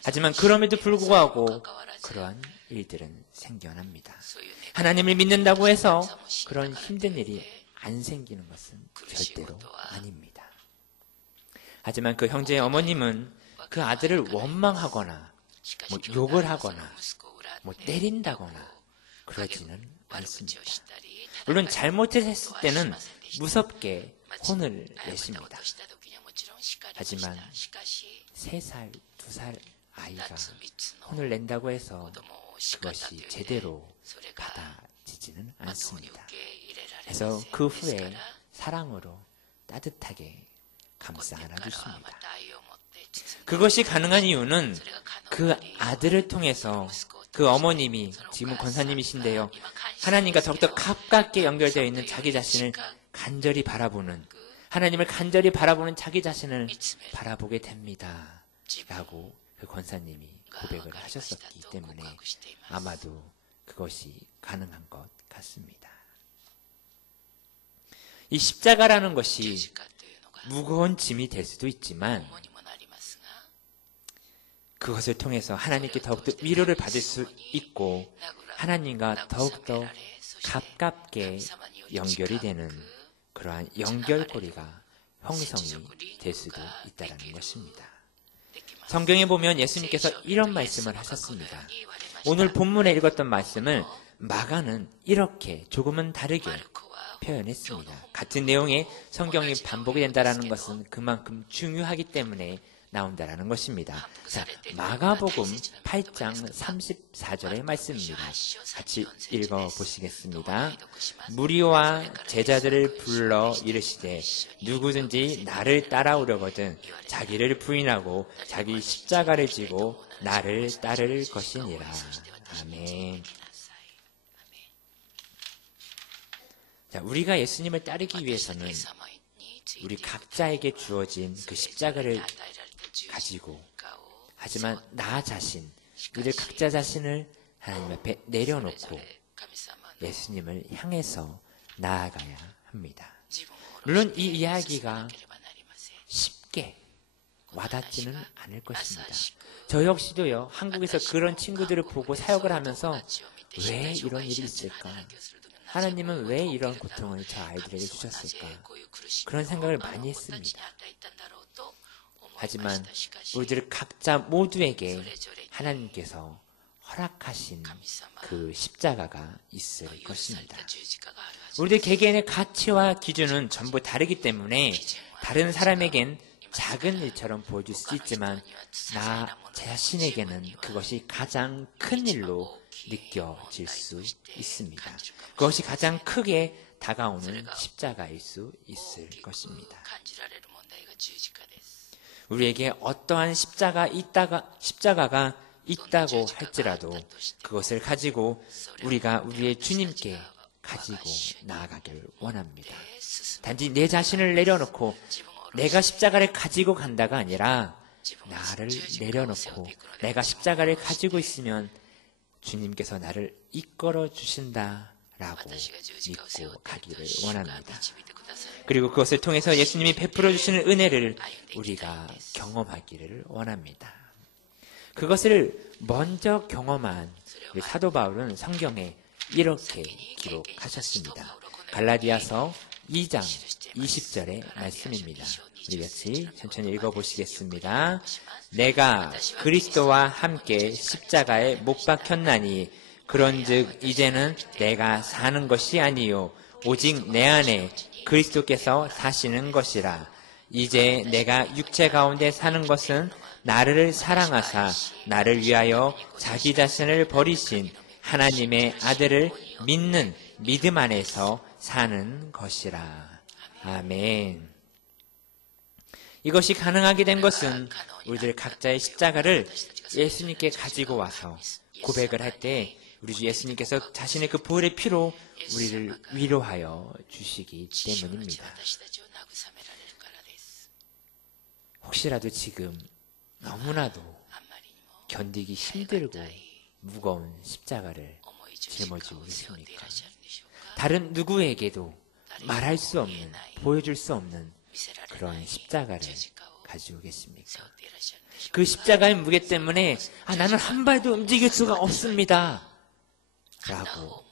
하지만 그럼에도 불구하고 그러한 일들은 생겨납니다. 하나님을 믿는다고 해서 그런 힘든 일이 안 생기는 것은 절대로 아닙니다. 하지만 그 형제의 어머님은 그 아들을 원망하거나 뭐 욕을 하거나 뭐 때린다거나 그러지는 않습니다. 물론 잘못했을 때는 무섭게 혼을 내십니다. 하지만 3살, 2살 아이가 혼을 낸다고 해서 그것이 제대로 받아지지는 않습니다. 그래서 그 후에 사랑으로 따뜻하게 감싸 안아주십니다. 그것이 가능한 이유는 그 아들을 통해서 그 어머님이 지금 권사님이신데요, 하나님과 더욱더 가깝게 연결되어 있는 자기 자신을 간절히 바라보는, 하나님을 간절히 바라보는 자기 자신을 바라보게 됩니다 라고 그 권사님이 고백을 하셨었기 때문에 아마도 그것이 가능한 것 같습니다. 이 십자가라는 것이 무거운 짐이 될 수도 있지만 그것을 통해서 하나님께 더욱더 위로를 받을 수 있고 하나님과 더욱더 가깝게 연결이 되는 그러한 연결고리가 형성이 될 수도 있다는 것입니다. 성경에 보면 예수님께서 이런 말씀을 하셨습니다. 오늘 본문에 읽었던 말씀을 마가는 이렇게 조금은 다르게 표현했습니다. 같은 내용의 성경이 반복이 된다는 것은 그만큼 중요하기 때문에 나온다라는 것입니다. 자, 마가복음 8장 34절의 말씀입니다. 같이 읽어보시겠습니다. 무리와 제자들을 불러 이르시되 누구든지 나를 따라오려거든 자기를 부인하고 자기 십자가를 지고 나를 따를 것이니라. 아멘. 자, 우리가 예수님을 따르기 위해서는 우리 각자에게 주어진 그 십자가를 가지고, 하지만 나 자신, 우리 각자 자신을 하나님 앞에 내려놓고 예수님을 향해서 나아가야 합니다. 물론 이 이야기가 쉽게 와닿지는 않을 것입니다. 저 역시도요, 한국에서 그런 친구들을 보고 사역을 하면서 왜 이런 일이 있을까? 하나님은 왜 이런 고통을 저 아이들에게 주셨을까? 그런 생각을 많이 했습니다. 하지만 우리들 각자 모두에게 하나님께서 허락하신 그 십자가가 있을 것입니다. 우리들 개개인의 가치와 기준은 전부 다르기 때문에 다른 사람에겐 작은 일처럼 보여줄 수 있지만 나 자신에게는 그것이 가장 큰 일로 느껴질 수 있습니다. 그것이 가장 크게 다가오는 십자가일 수 있을 것입니다. 우리에게 어떠한 십자가가 있다고 할지라도 그것을 가지고 우리가 우리의 주님께 가지고 나아가길 원합니다. 단지 내 자신을 내려놓고 내가 십자가를 가지고 간다가 아니라 나를 내려놓고 내가 십자가를 가지고 있으면 주님께서 나를 이끌어 주신다라고 믿고 가기를 원합니다. 그리고 그것을 통해서 예수님이 베풀어 주시는 은혜를 우리가 경험하기를 원합니다. 그것을 먼저 경험한 우리 사도 바울은 성경에 이렇게 기록하셨습니다. 갈라디아서 2장 20절의 말씀입니다. 우리 같이 천천히 읽어보시겠습니다. 내가 그리스도와 함께 십자가에 못 박혔나니 그런즉 이제는 내가 사는 것이 아니요 오직 내 안에 그리스도께서 사시는 것이라. 이제 내가 육체 가운데 사는 것은 나를 사랑하사 나를 위하여 자기 자신을 버리신 하나님의 아들을 믿는 믿음 안에서 사는 것이라. 아멘. 이것이 가능하게 된 것은 우리들 각자의 십자가를 예수님께 가지고 와서 고백을 할 때 우리 주 예수님께서 자신의 그 보혈의 피로 우리를 위로하여 주시기 때문입니다. 혹시라도 지금 너무나도 견디기 힘들고 무거운 십자가를 짊어지고 있습니까? 다른 누구에게도 말할 수 없는, 보여줄 수 없는 그런 십자가를 가지고 계십니까? 그 십자가의 무게 때문에 나는 한 발도 움직일 수가 없습니다 라고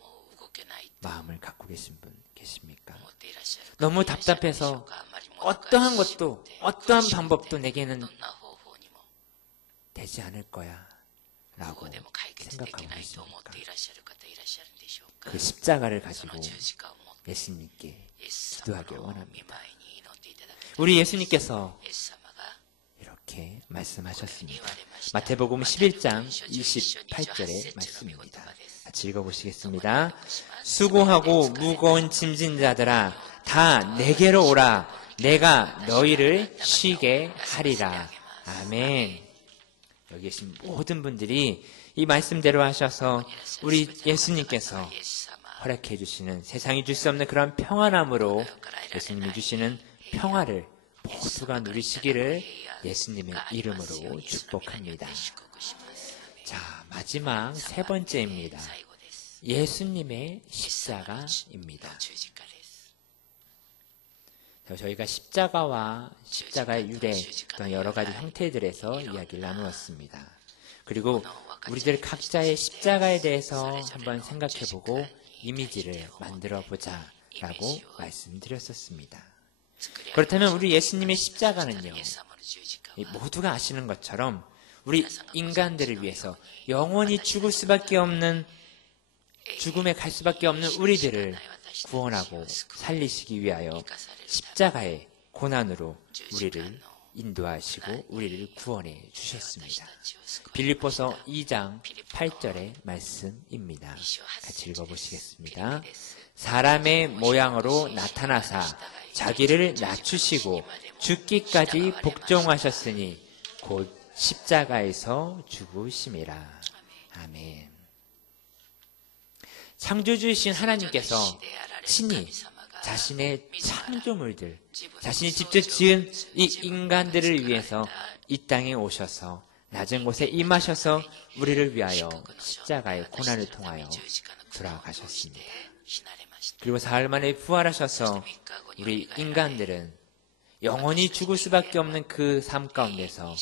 마음을 갖고 계신 분 계십니까? 너무 답답해서 어떠한 것도 어떠한 방법도 내게는 되지 않을 거야 라고 생각하고 계십니까? 그 십자가를 가지고 예수님께 기도하길 원합니다. 우리 예수님께서 이렇게 말씀하셨습니다. 마태복음 11장 28절의 말씀입니다. 같이 읽어보시겠습니다. 수고하고 무거운 짐진 자들아 다 내게로 오라. 내가 너희를 쉬게 하리라. 아멘. 여기 계신 모든 분들이 이 말씀대로 하셔서 우리 예수님께서 허락해 주시는, 세상이 줄 수 없는 그런 평안함으로 예수님이 주시는 평화를 모두가 누리시기를 예수님의 이름으로 축복합니다. 자, 마지막 세 번째입니다. 예수님의 십자가입니다. 저희가 십자가와 십자가의 유래 또는 여러 가지 형태들에서 이야기를 나누었습니다. 그리고 우리들 각자의 십자가에 대해서 한번 생각해보고 이미지를 만들어보자 라고 말씀드렸었습니다. 그렇다면 우리 예수님의 십자가는요, 모두가 아시는 것처럼 우리 인간들을 위해서 영원히 죽을 수밖에 없는, 죽음에 갈 수밖에 없는 우리들을 구원하고 살리시기 위하여 십자가의 고난으로 우리를 인도하시고 우리를 구원해 주셨습니다. 빌립보서 2장 8절의 말씀입니다. 같이 읽어보시겠습니다. 사람의 모양으로 나타나사 자기를 낮추시고 죽기까지 복종하셨으니 곧 십자가에서 죽으심이라. 아멘. 창조주이신 하나님께서 친히 자신의 창조물들, 자신이 직접 지은 이 인간들을 위해서 이 땅에 오셔서 낮은 곳에 임하셔서 우리를 위하여 십자가의 고난을 통하여 돌아가셨습니다. 그리고 사흘 만에 부활하셔서 우리 인간들은 영원히 죽을 수밖에 없는 그 삶 가운데서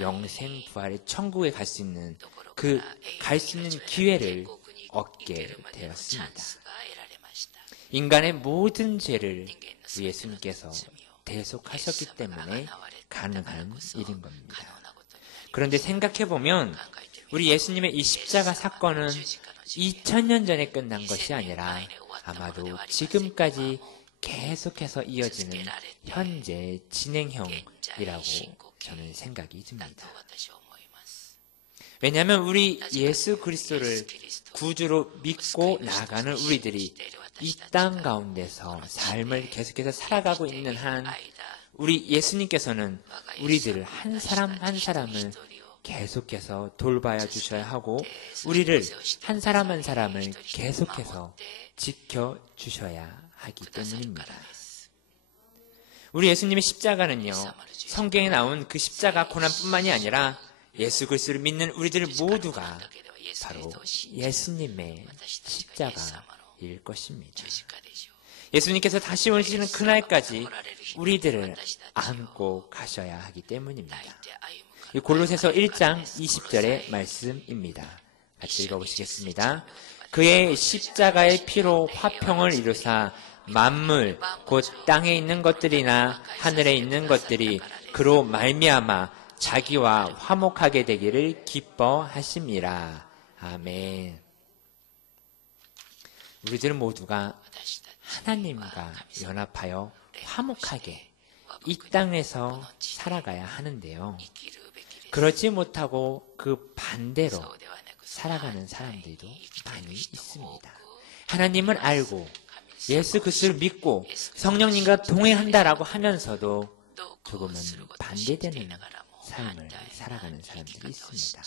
영생 부활의 천국에 갈 수 있는 갈 수 있는 기회를 얻게 되었습니다. 인간의 모든 죄를 우리 예수님께서 대속하셨기 때문에 가능한 일인 겁니다. 그런데 생각해보면 우리 예수님의 이 십자가 사건은 2000년 전에 끝난 것이 아니라 아마도 지금까지 계속해서 이어지는 현재 진행형이라고 저는 생각이 듭니다. 왜냐하면 우리 예수 그리스도를 구주로 믿고 나아가는 우리들이 이 땅 가운데서 삶을 계속해서 살아가고 있는 한 우리 예수님께서는 우리들 한 사람 한 사람을 계속해서 돌봐야 주셔야 하고 우리를 한 사람 한 사람을 계속해서 지켜주셔야 하기 때문입니다. 우리 예수님의 십자가는요, 성경에 나온 그 십자가 고난뿐만이 아니라 예수 그리스도를 믿는 우리들 모두가 바로 예수님의 십자가일 것입니다. 예수님께서 다시 오시는 그날까지 우리들을 안고 가셔야 하기 때문입니다. 골로새서 1장 20절의 말씀입니다. 같이 읽어보시겠습니다. 그의 십자가의 피로 화평을 이루사 만물 곧 땅에 있는 것들이나 하늘에 있는 것들이 그로 말미암아 자기와 화목하게 되기를 기뻐하심이라. 아멘. 우리들 모두가 하나님과 연합하여 화목하게 이 땅에서 살아가야 하는데요. 그렇지 못하고 그 반대로 살아가는 사람들도 많이 있습니다. 하나님을 알고 예수 그리스도를 믿고 성령님과 동행한다라고 하면서도 조금은 반대되는 삶을 살아가는 사람들이 있습니다.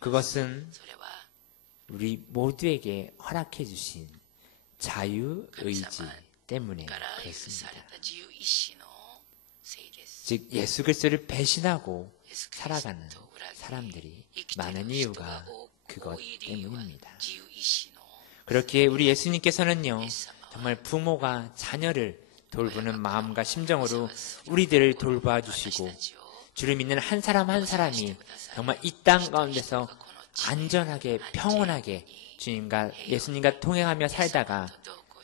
그것은 우리 모두에게 허락해 주신 자유의지 때문에 그렇습니다. 즉 예수 그리스도를 배신하고 살아가는 사람들이 많은 이유가 그것 때문입니다. 그렇기에 우리 예수님께서는요, 정말 부모가 자녀를 돌보는 마음과 심정으로 우리들을 돌봐 주시고 주를 믿는 한 사람 한 사람이 정말 이 땅 가운데서 안전하게 평온하게 주님과 예수님과 동행하며 살다가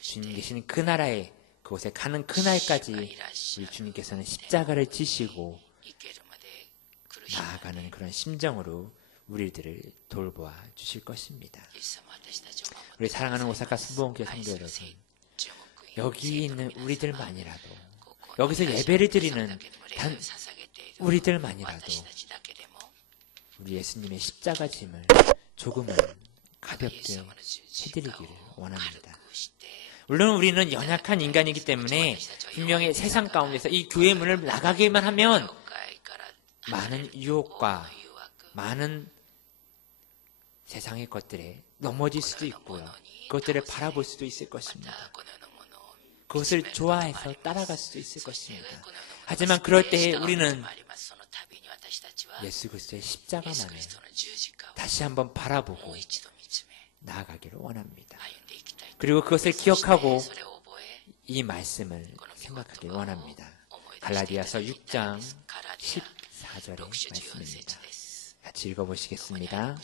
주님 계시는 그 나라에 그곳에 가는 그날까지 우리 주님께서는 십자가를 지시고 나아가는 그런 심정으로 우리들을 돌보아 주실 것입니다. 우리 사랑하는 오사카 수보원교회 성도 여러분, 여기 있는 우리들만이라도, 여기서 예배를 드리는 단 우리들만이라도 우리 예수님의 십자가 짐을 조금은 가볍게 해드리기를 원합니다. 물론 우리는 연약한 인간이기 때문에 분명히 세상 가운데서 이 교회 문을 나가기만 하면 많은 유혹과 많은 세상의 것들에 넘어질 수도 있고요. 그것들을 바라볼 수도 있을 것입니다. 그것을 좋아해서 따라갈 수도 있을 것입니다. 하지만 그럴 때에 우리는 예수 그리스도의 십자가만을 다시 한번 바라보고 나아가기를 원합니다. 그리고 그것을 기억하고 이 말씀을 생각하길 원합니다. 갈라디아서 6장 14절의 말씀입니다. 같이 읽어보시겠습니다.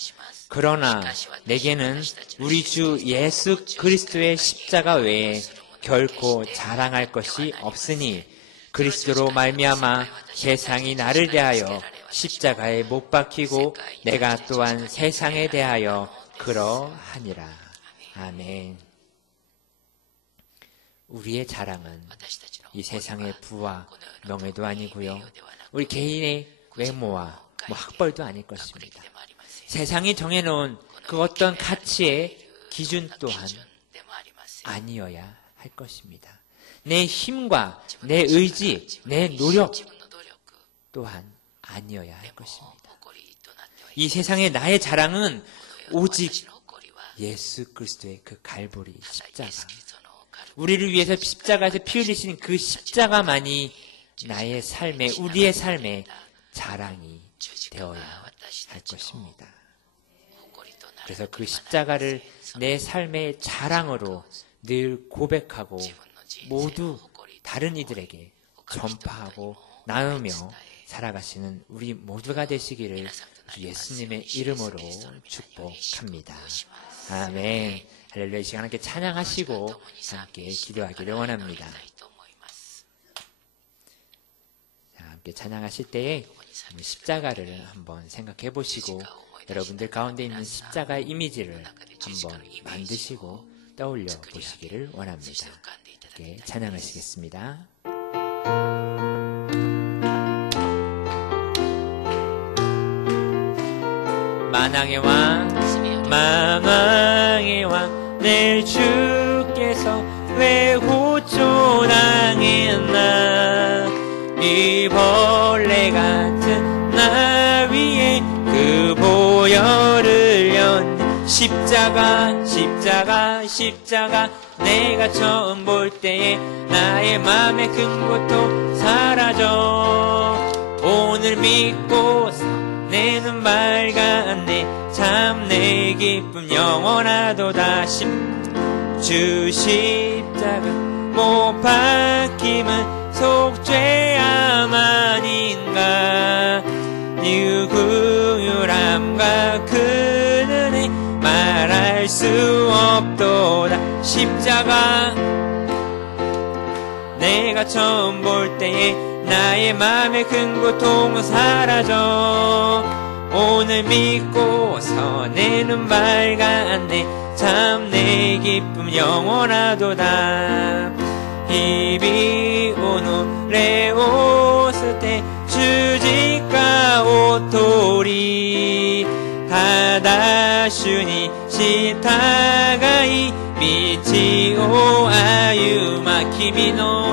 그러나 내게는 우리 주 예수 그리스도의 십자가 외에 결코 자랑할 것이 없으니 그리스도로 말미암아 세상이 나를 대하여 십자가에 못 박히고 내가 또한 세상에 대하여 그러하니라. 아멘. 우리의 자랑은 이 세상의 부와 명예도 아니고요, 우리 개인의 외모와 학벌도 아닐 것입니다. 세상이 정해놓은 그 어떤 가치의 기준 또한 아니어야 할 것입니다. 내 힘과 내 의지, 내 노력 또한 아니어야 할 것입니다. 이 세상의 나의 자랑은 오직 예수 그리스도의 그 갈보리 십자가, 우리를 위해서 십자가에서 피 흘리신 그 십자가만이 나의 삶에, 우리의 삶에 자랑이 되어야 할 것입니다. 그래서 그 십자가를 내 삶의 자랑으로 늘 고백하고 모두 다른 이들에게 전파하고 나누며 살아가시는 우리 모두가 되시기를 예수님의 이름으로 축복합니다. 아멘. 할렐루야. 이 시간 함께 찬양하시고 함께 기도하기를 원합니다. 자, 함께 찬양하실 때에 십자가를 한번 생각해 보시고 여러분들 가운데 있는 십자가 이미지를 한번 만드시고 떠올려 보시기를 원합니다. 함께 찬양하시겠습니다. 만왕의 왕, 만왕의 왕, 내 주께서 왜 호초당했나. 이 벌레 같은 나 위에 그 보혈을 연 십자가, 십자가, 십자가. 내가 처음 볼 때에 나의 맘의 큰 고통 사라져. 오늘 믿고서 내 눈 밝았네. 참 내 기쁨 영원하도다. 주 십자가 못 박힘은 속죄함 아닌가. 유구유람과 그 은혜 말할 수 없도다. 십자가 내가 처음 볼 때에 나의 맘의 큰 고통 사라져. 오늘 믿고서 내 눈 밝았네. 참 내 기쁨 영원하도다. 이비 오노레 오스테 주지까 오토리 하다슈니 시타가이 미치오 아유마 키미노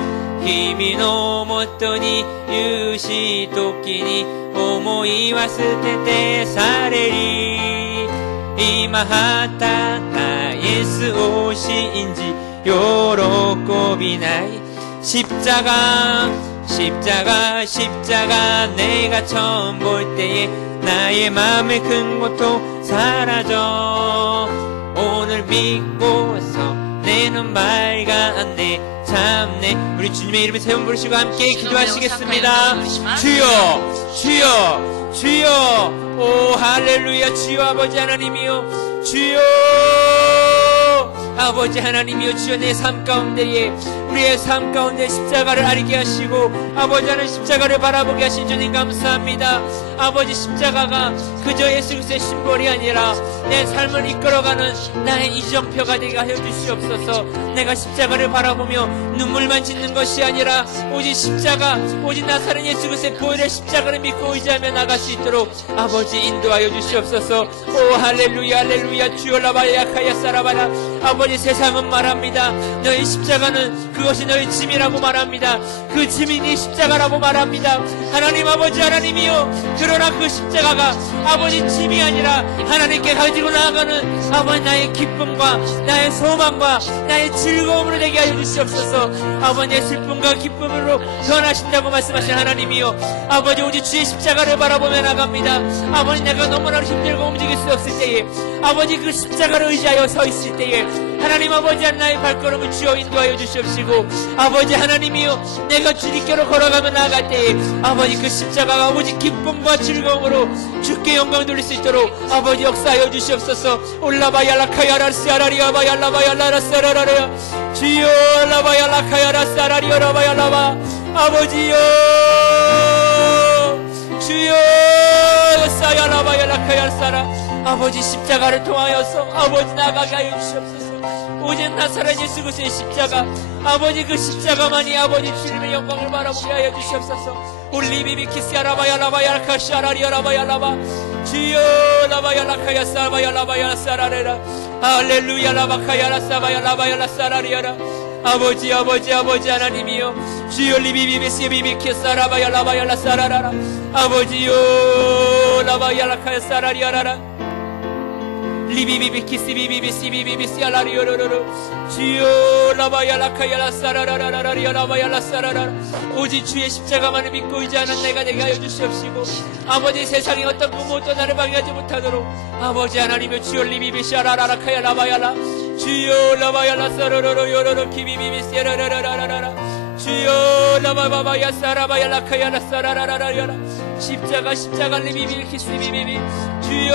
모토に有し時に思いは捨ててされり。今働イエスを信じ喜びない。십자가 십자가 십자가 내가 처음 볼 때에 나의 맘의 큰 고통 사라져. 오늘 믿고서 내 눈 밝았네. 참네. 우리 주님의 이름에 세 번 부르시고 함께 기도하시겠습니다. 주여 주여 주여. 오 할렐루야. 주여 아버지 하나님이여. 주여 아버지 하나님이여. 주여 내 삶 가운데에 우리의 삶 가운데 십자가를 알게 하시고 아버지 하나님 십자가를 바라보게 하신 주님 감사합니다. 아버지 십자가가 그저 예수 그리스도의 심벌이 아니라 내 삶을 이끌어가는 나의 이정표가 되게 하여 주시옵소서. 내가 십자가를 바라보며 눈물만 짓는 것이 아니라 오직 십자가 오직 나사렛 예수 그리스도의 보혈의 십자가를 믿고 의지하며 나갈 수 있도록 아버지 인도하여 주시옵소서. 오 할렐루야 할렐루야. 주여 라바야카야 사라바라. 아버지 세상은 말합니다. 너희 십자가는 그것이 너희 짐이라고 말합니다. 그 짐이 네 십자가라고 말합니다. 하나님 아버지 하나님이여. 그러나 그 십자가가 아버지 짐이 아니라 하나님께 가지고 나아가는 아버지 나의 기쁨과 나의 소망과 나의 즐거움으로 되게 하여 주시옵소서. 아버지의 슬픔과 기쁨으로 변하신다고 말씀하신 하나님이여. 아버지 오직 주의 십자가를 바라보며 나갑니다. 아버지 내가 너무나 힘들고 움직일 수 없을 때에 아버지 그 십자가를 의지하여 서 있을 때에 하나님 아버지 나의 발걸음을 주여 인도하여 주시옵시고 아버지 하나님이여 내가 주님께로 걸어가며 나아갈 때에 아버지 그 십자가가 아버지 기쁨과 즐거움으로 주께 영광 돌릴 수 있도록 아버지 역사하여 주시옵소서. 올라바야라카야라스야라리아바야라바야라라스야라라라 주여 라바야라카야라스야라리아라바야라바 아버지여 주여 사야라바야라카야라사라 아버지 십자가를 통하여서 아버지 나가게 하여 주시옵소서. 오직 나사렛 예수 그리스도의 십자가 아버지 그 십자가만이 아버지 주님의 영광을 바라보게 하여 주시옵소서. 올리비비키스야라바야라바야라카시아라리아라바야라바 주여 라바야라카야사바야라바야라사라레라 할렐루야 라바카야라사바야라바야라사라리아라 아버지 하나님이여 주여 리비비비시비비키스라바야라바야라사라라라 아버지여 라바야라카야사라리아라라 리비비비키스비비비시비비비시알라리오로로로 주여 라바야라카야라사라라라라리아라바야라사라라 오직 주의 십자가만을 믿고 의지하는 내가 되게 하여 주시옵시고 아버지 세상의 어떤 무엇도 나를 방해하지 못하도록 아버지 하나님의 주여 리비비시아라라카야라바야라 주여 라바야라사로로로요로로 키비비비시아라라라라라 주여 라바바바야사라바야라카야라사라라라라 십자가 리비비키스비비비 주여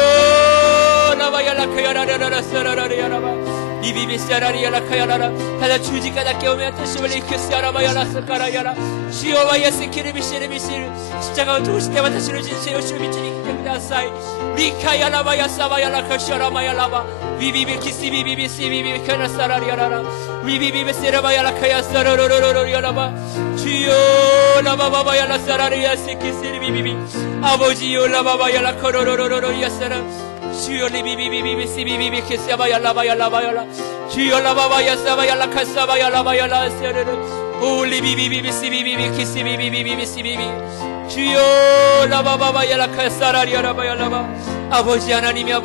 라바야라카야라라라사라라라야라바 이비비사라리야라카야라라 다다 주지가다 깨우며 뜻을 이크스야라바야라사카라야라 시오바야스키르비시르비시르 십자가가 도우실 때마다 다시로진 세우시오 미치니 기다사이 리카야라바야사바야라카시아라바야라바 위비비키스비비비시비비카라사라리야라라 위비비비세라바야라카야사라로로로로야라바 주여 라바바바야라사라리야스키스비비비 아버지요 라바바야라카로로로로야사라 주여 리비비비비시비비비키스야바야라바야라바야라 주여 라바바야사바야라카사바야라바야라세르르 올리비비비비시비비비키스비비비비시비비 주여 라바바바야라카사라리야라바야라바 아버지 하나님이여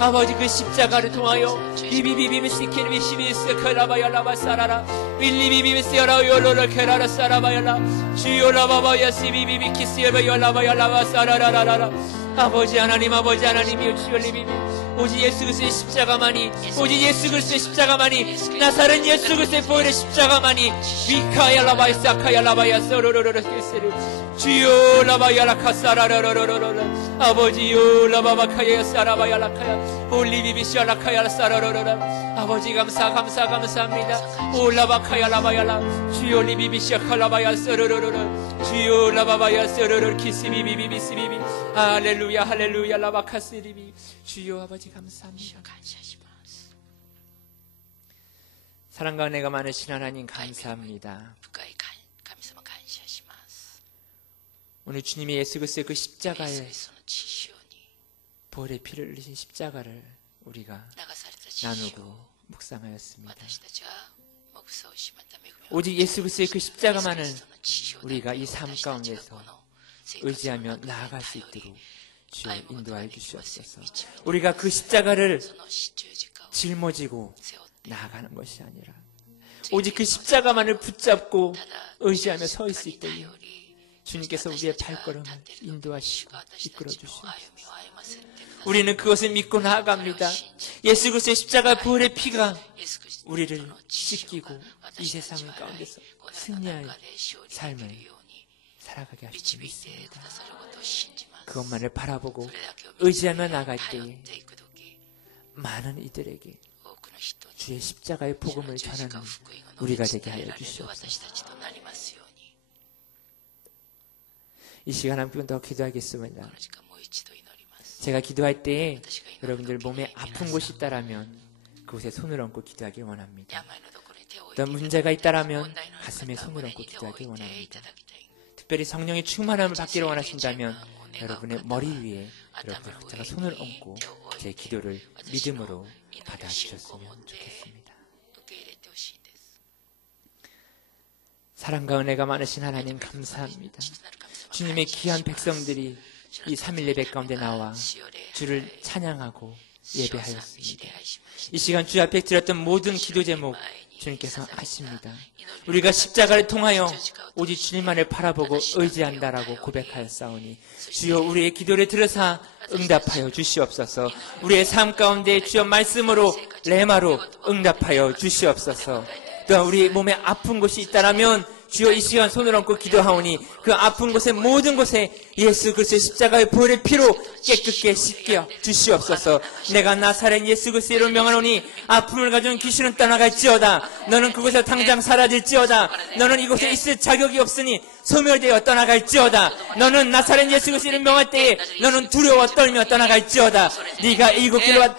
아버지 그 십자가를 통하여 비비비비시키르비시비스카라바야라바사라라 윌리비비비시야라요로라케라라사라바야라 주여 라바바야시비비비키스야바야라바야라바사라라라라 아버지 하나님이여 주여 리비비 오직 예수 그리스도의 십자가만이 오직 예수 그리스도의 십자가만이 나사렛 예수 그리스도의 보혈의 십자가만이 위카야라바야사카야라바야서로로로로스르 주여 라바야라카사라라라라라라 아버지요 라바바카야사라바야라카야 올리비비시아라카야라사라라라라 아버지 감사합니다 올라바카야라바야라 주여 리비비시아칼라바야서로로로로 주여 라바바야서로로 키스비비비비시비비 할렐루야 라바카스리비 주여 아버지 감사합니다. 사랑과 은혜가 많으신 하나님 감사합니다. 오늘 주님이 예수 그리스도의 그 십자가에 보혈의 피를 흘리신 십자가를 우리가 나누고 묵상하였습니다. 오직 예수 그리스도의 그 십자가만을 우리가 이 삶 가운데서 의지하며 나아갈 수 있도록 주여 인도하여 주시옵소서. 우리가 그 십자가를 짊어지고 나아가는 것이 아니라 오직 그 십자가만을 붙잡고 의지하며 서 있을 때에 주님께서 우리의 발걸음을 인도하시고 이끌어 주시옵소서. 우리는 그것을 믿고 나아갑니다. 예수 그리스도의 십자가 보혈의 피가 우리를 씻기고 이 세상 가운데서 승리할 삶을 살아가게 하시기 믿습니다. 그것만을 바라보고 의지하며 나갈 때에 많은 이들에게 주의 십자가의 복음을 전하는 우리가 되게 하여 주시옵소서. 이 시간 함께 더 기도하겠습니다. 제가 기도할 때에 여러분들 몸에 아픈 곳이 있다라면 그곳에 손을 얹고 기도하길 원합니다. 어떤 문제가 있다라면 가슴에 손을 얹고 기도하길 원합니다. 특별히 성령의 충만함을 받기를 원하신다면 여러분의 머리 위에 여러분의 각자가 손을 얹고 제 기도를 믿음으로 받아주셨으면 좋겠습니다. 사랑과 은혜가 많으신 하나님 감사합니다. 주님의 귀한 백성들이 이 3일 예배 가운데 나와 주를 찬양하고 예배하였습니다. 이 시간 주 앞에 드렸던 모든 기도 제목 주님께서 아십니다. 우리가 십자가를 통하여 오직 주님만을 바라보고 의지한다라고 고백하였사오니 주여 우리의 기도를 들으사 응답하여 주시옵소서. 우리의 삶 가운데 주여 말씀으로 레마로 응답하여 주시옵소서. 또한 우리 몸에 아픈 곳이 있다라면 주여 이 시간 손을 얹고 기도하오니 그 아픈 곳에 모든 곳에 예수 그리스도의 십자가의 보혈의 피로 깨끗게 씻겨 주시옵소서. 내가 나사렛 예수 그리스도의 이름으로 명하노니 아픔을 가져온 귀신은 떠나갈지어다. 너는 그곳에 당장 사라질지어다. 너는 이곳에 있을 자격이 없으니 소멸되어 떠나갈지어다. 너는 나사렛 예수 그리스도의 이름을 명할 때에 너는 두려워 떨며 떠나갈지어다. 네가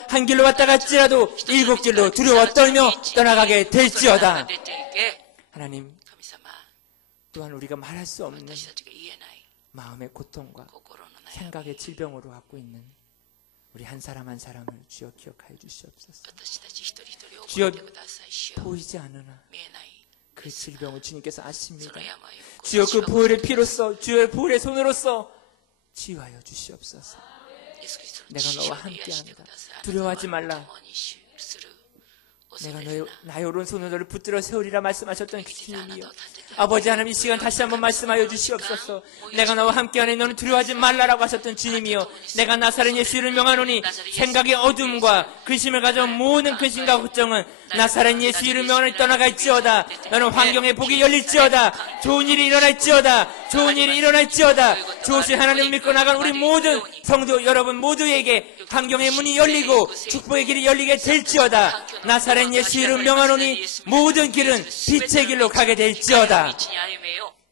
한 길로 왔다 갈지라도 7길로 두려워 떨며 떠나가게 될지어다. 하나님, 또한 우리가 말할 수 없는 마음의 고통과 생각의 질병으로 갖고 있는 우리 한 사람 한 사람을 주여 기억하여 주시옵소서. 주여 보이지 않으나 그 질병을 주님께서 아십니다. 주여 그 보혈의 피로써 주의 보혈의 손으로써 치유하여 주시옵소서. 내가 너와 함께한다. 두려워하지 말라. 내가 나의 오른손으로 너를 붙들어 세우리라 말씀하셨던 그 주님이여, 아버지 하나님 이 시간 다시 한번 말씀하여 주시옵소서. 내가 너와 함께하니 너는 두려워하지 말라라고 하셨던 주님이여, 내가 나사렛 예수를 명하노니 생각의 어둠과 근심을 가져온 모든 근심과 걱정은 나사렛 예수 이름 명하노니 떠나갈지어다. 너는 환경의 복이 열릴지어다. 좋은 일이 일어날지어다. 좋은 일이 일어날지어다. 좋으신 하나님 믿고 나간 우리 모든 성도 여러분 모두에게 환경의 문이 열리고 축복의 길이 열리게 될지어다. 나사렛 예수 이름 명하노니 모든 길은 빛의 길로 가게 될지어다.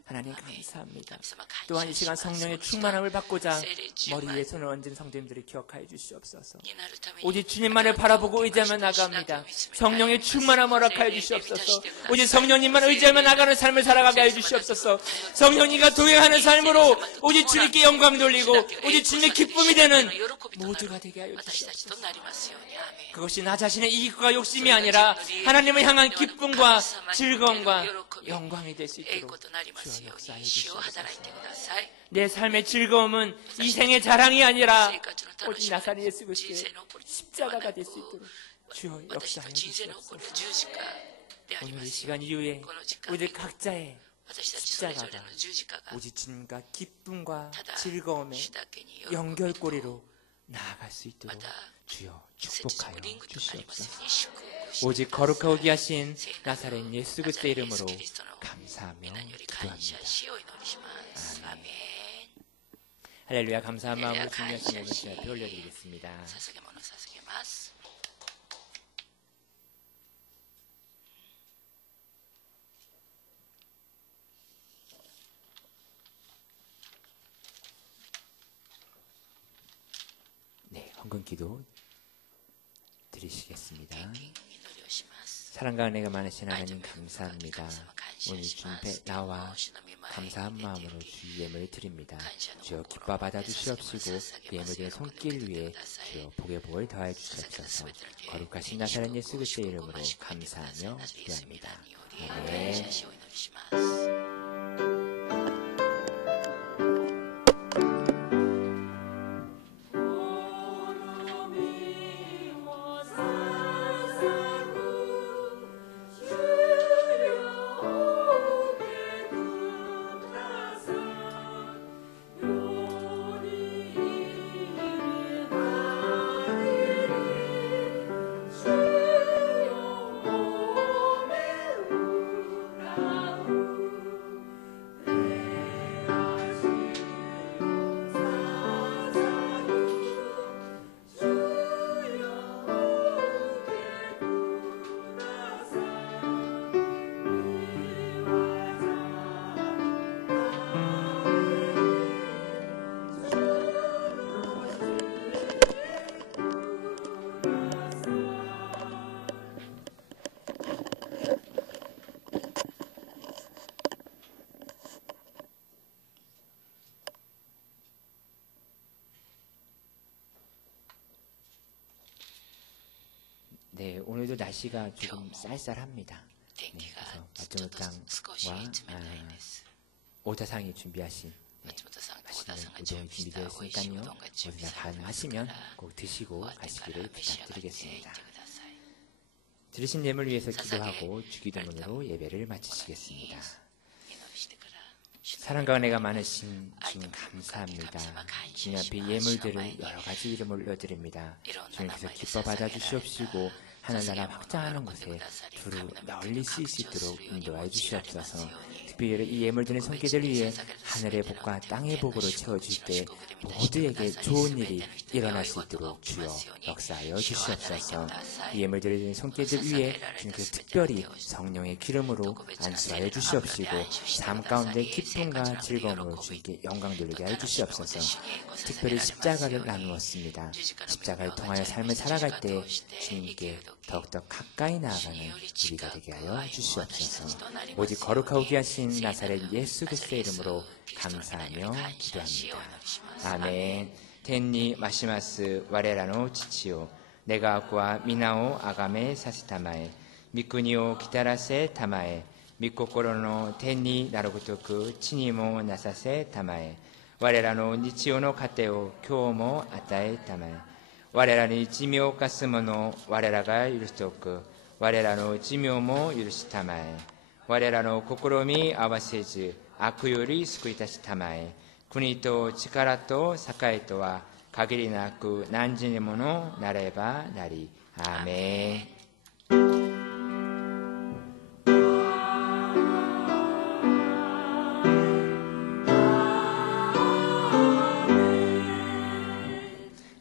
하나님 감사합니다. 또한 이 시간 성령의 충만함을 받고자 머리 위에 손을 얹은 성도님들을 기억하여 주시옵소서. 오직 주님만을 바라보고 의지하며 나갑니다. 성령의 충만함 허락하여 주시옵소서. 오직 성령님만 의지하며 나가는 삶을 살아가게 하여 주시옵소서. 성령님과 동행하는 삶으로 오직 주님께 영광 돌리고 오직 주님의 기쁨이 되는 모두가 되게 하여 주시옵소서. 그것이 나 자신의 이익과 욕심이 아니라 하나님을 향한 기쁨과 즐거움과 영광이 될 수 있도록 주여 역사해 주시옵소서. 내 삶의 즐거움은 이 생의 자랑이 아니라 오직 나사렛 예수 그리스도의 십자가가 될 수 있도록 주여 역사해 주시옵소서. 오늘 이 시간 이후에 우리 각자의 십자가가 오직 주님과 기쁨과 즐거움의 연결고리로 나아갈 수 있도록 주여 축복하여 주시옵소서. 오직 거룩하고 귀하신 나사렛 예수 그리스도의 이름으로 감사하며 기도합니다. 아멘. 할렐루야. 감사한 마음으로 준비하신 몸을 주 앞에 올려드리겠습니다. 네, 헌금 기도 드리시겠습니다. 사랑과 은혜가 많으신 하나님 감사합니다. 오늘 주님 앞에 나와 감사한 마음으로 주의 예물을 드립니다. 주여 기뻐 받아주시옵시고 그 예물의 손길 위에 주여 복의 복을 더하여 주시옵소서. 거룩하신 나사렛 예수 그리스도의 이름으로 감사하며 기도합니다. 아멘. 네, 오늘도 날씨가 조금 쌀쌀합니다. 네, 그래서 마츠모 땅과 오다상이 준비하신 맛있는 우동이 준비되어 있으니까요. 어디나 가능하시면 꼭 드시고 가시기를 부탁드리겠습니다. 들으신 예물 위해서 기도하고 주기도문으로 예배를 마치시겠습니다. 사랑과 은혜가 많으신 주님 감사합니다. 주님 앞에 예물들을 여러 가지 이름을 올려드립니다. 주님께서 기뻐 받아주시옵시고 하늘나라 확장하는 곳에 두루 널리 쓰일 수 있도록 인도하여 주시옵소서. 특별히 이 예물드린 손길들 위해 하늘의 복과 땅의 복으로 채워주실 때 모두에게 좋은 일이 일어날 수 있도록 주여 역사하여 주시옵소서. 이 예물드린 손길들 위해 주님께서 특별히 성령의 기름으로 안수하여 주시옵시고 삶 가운데 기쁨과 즐거움으로 주님께 영광 돌리게 하여 주시옵소서. 특별히 십자가를 나누었습니다. 십자가를 통하여 삶을 살아갈 때 주님께 더욱더 가까이 나아가는 우리가 되게 하여 주시옵소서. 오직 거룩하고 귀하신 나사렛 예수 그리스도의 이름으로 감사하며 기도합니다. 아멘. 텐니 마시마스 와레라노 지치오 내가 구와 미나오 아가메 사시타마에 미쿠니오 기타라세 타마에 미코코로노 텐니 나로고토쿠 치니모 나사세 타마에 와레라노 니치오노 카테오 교모 아타에 타마에我らに罪を犯す者我らが許しておく我らの罪をも許したまえ我らの試み合わせず悪より救い出したまえ国と力と栄とは限りなく何時にものなればなりアーメン。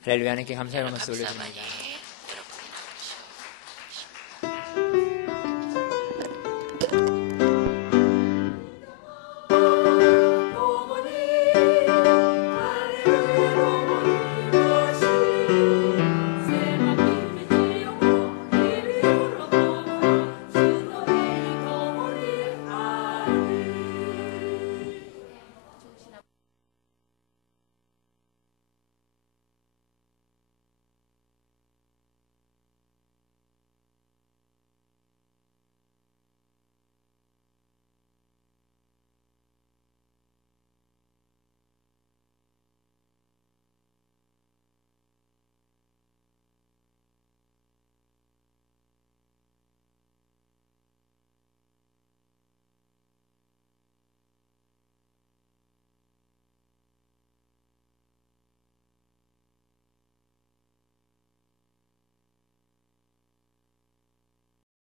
할렐루야. 하나님께 감사의 말씀 올려드립니다.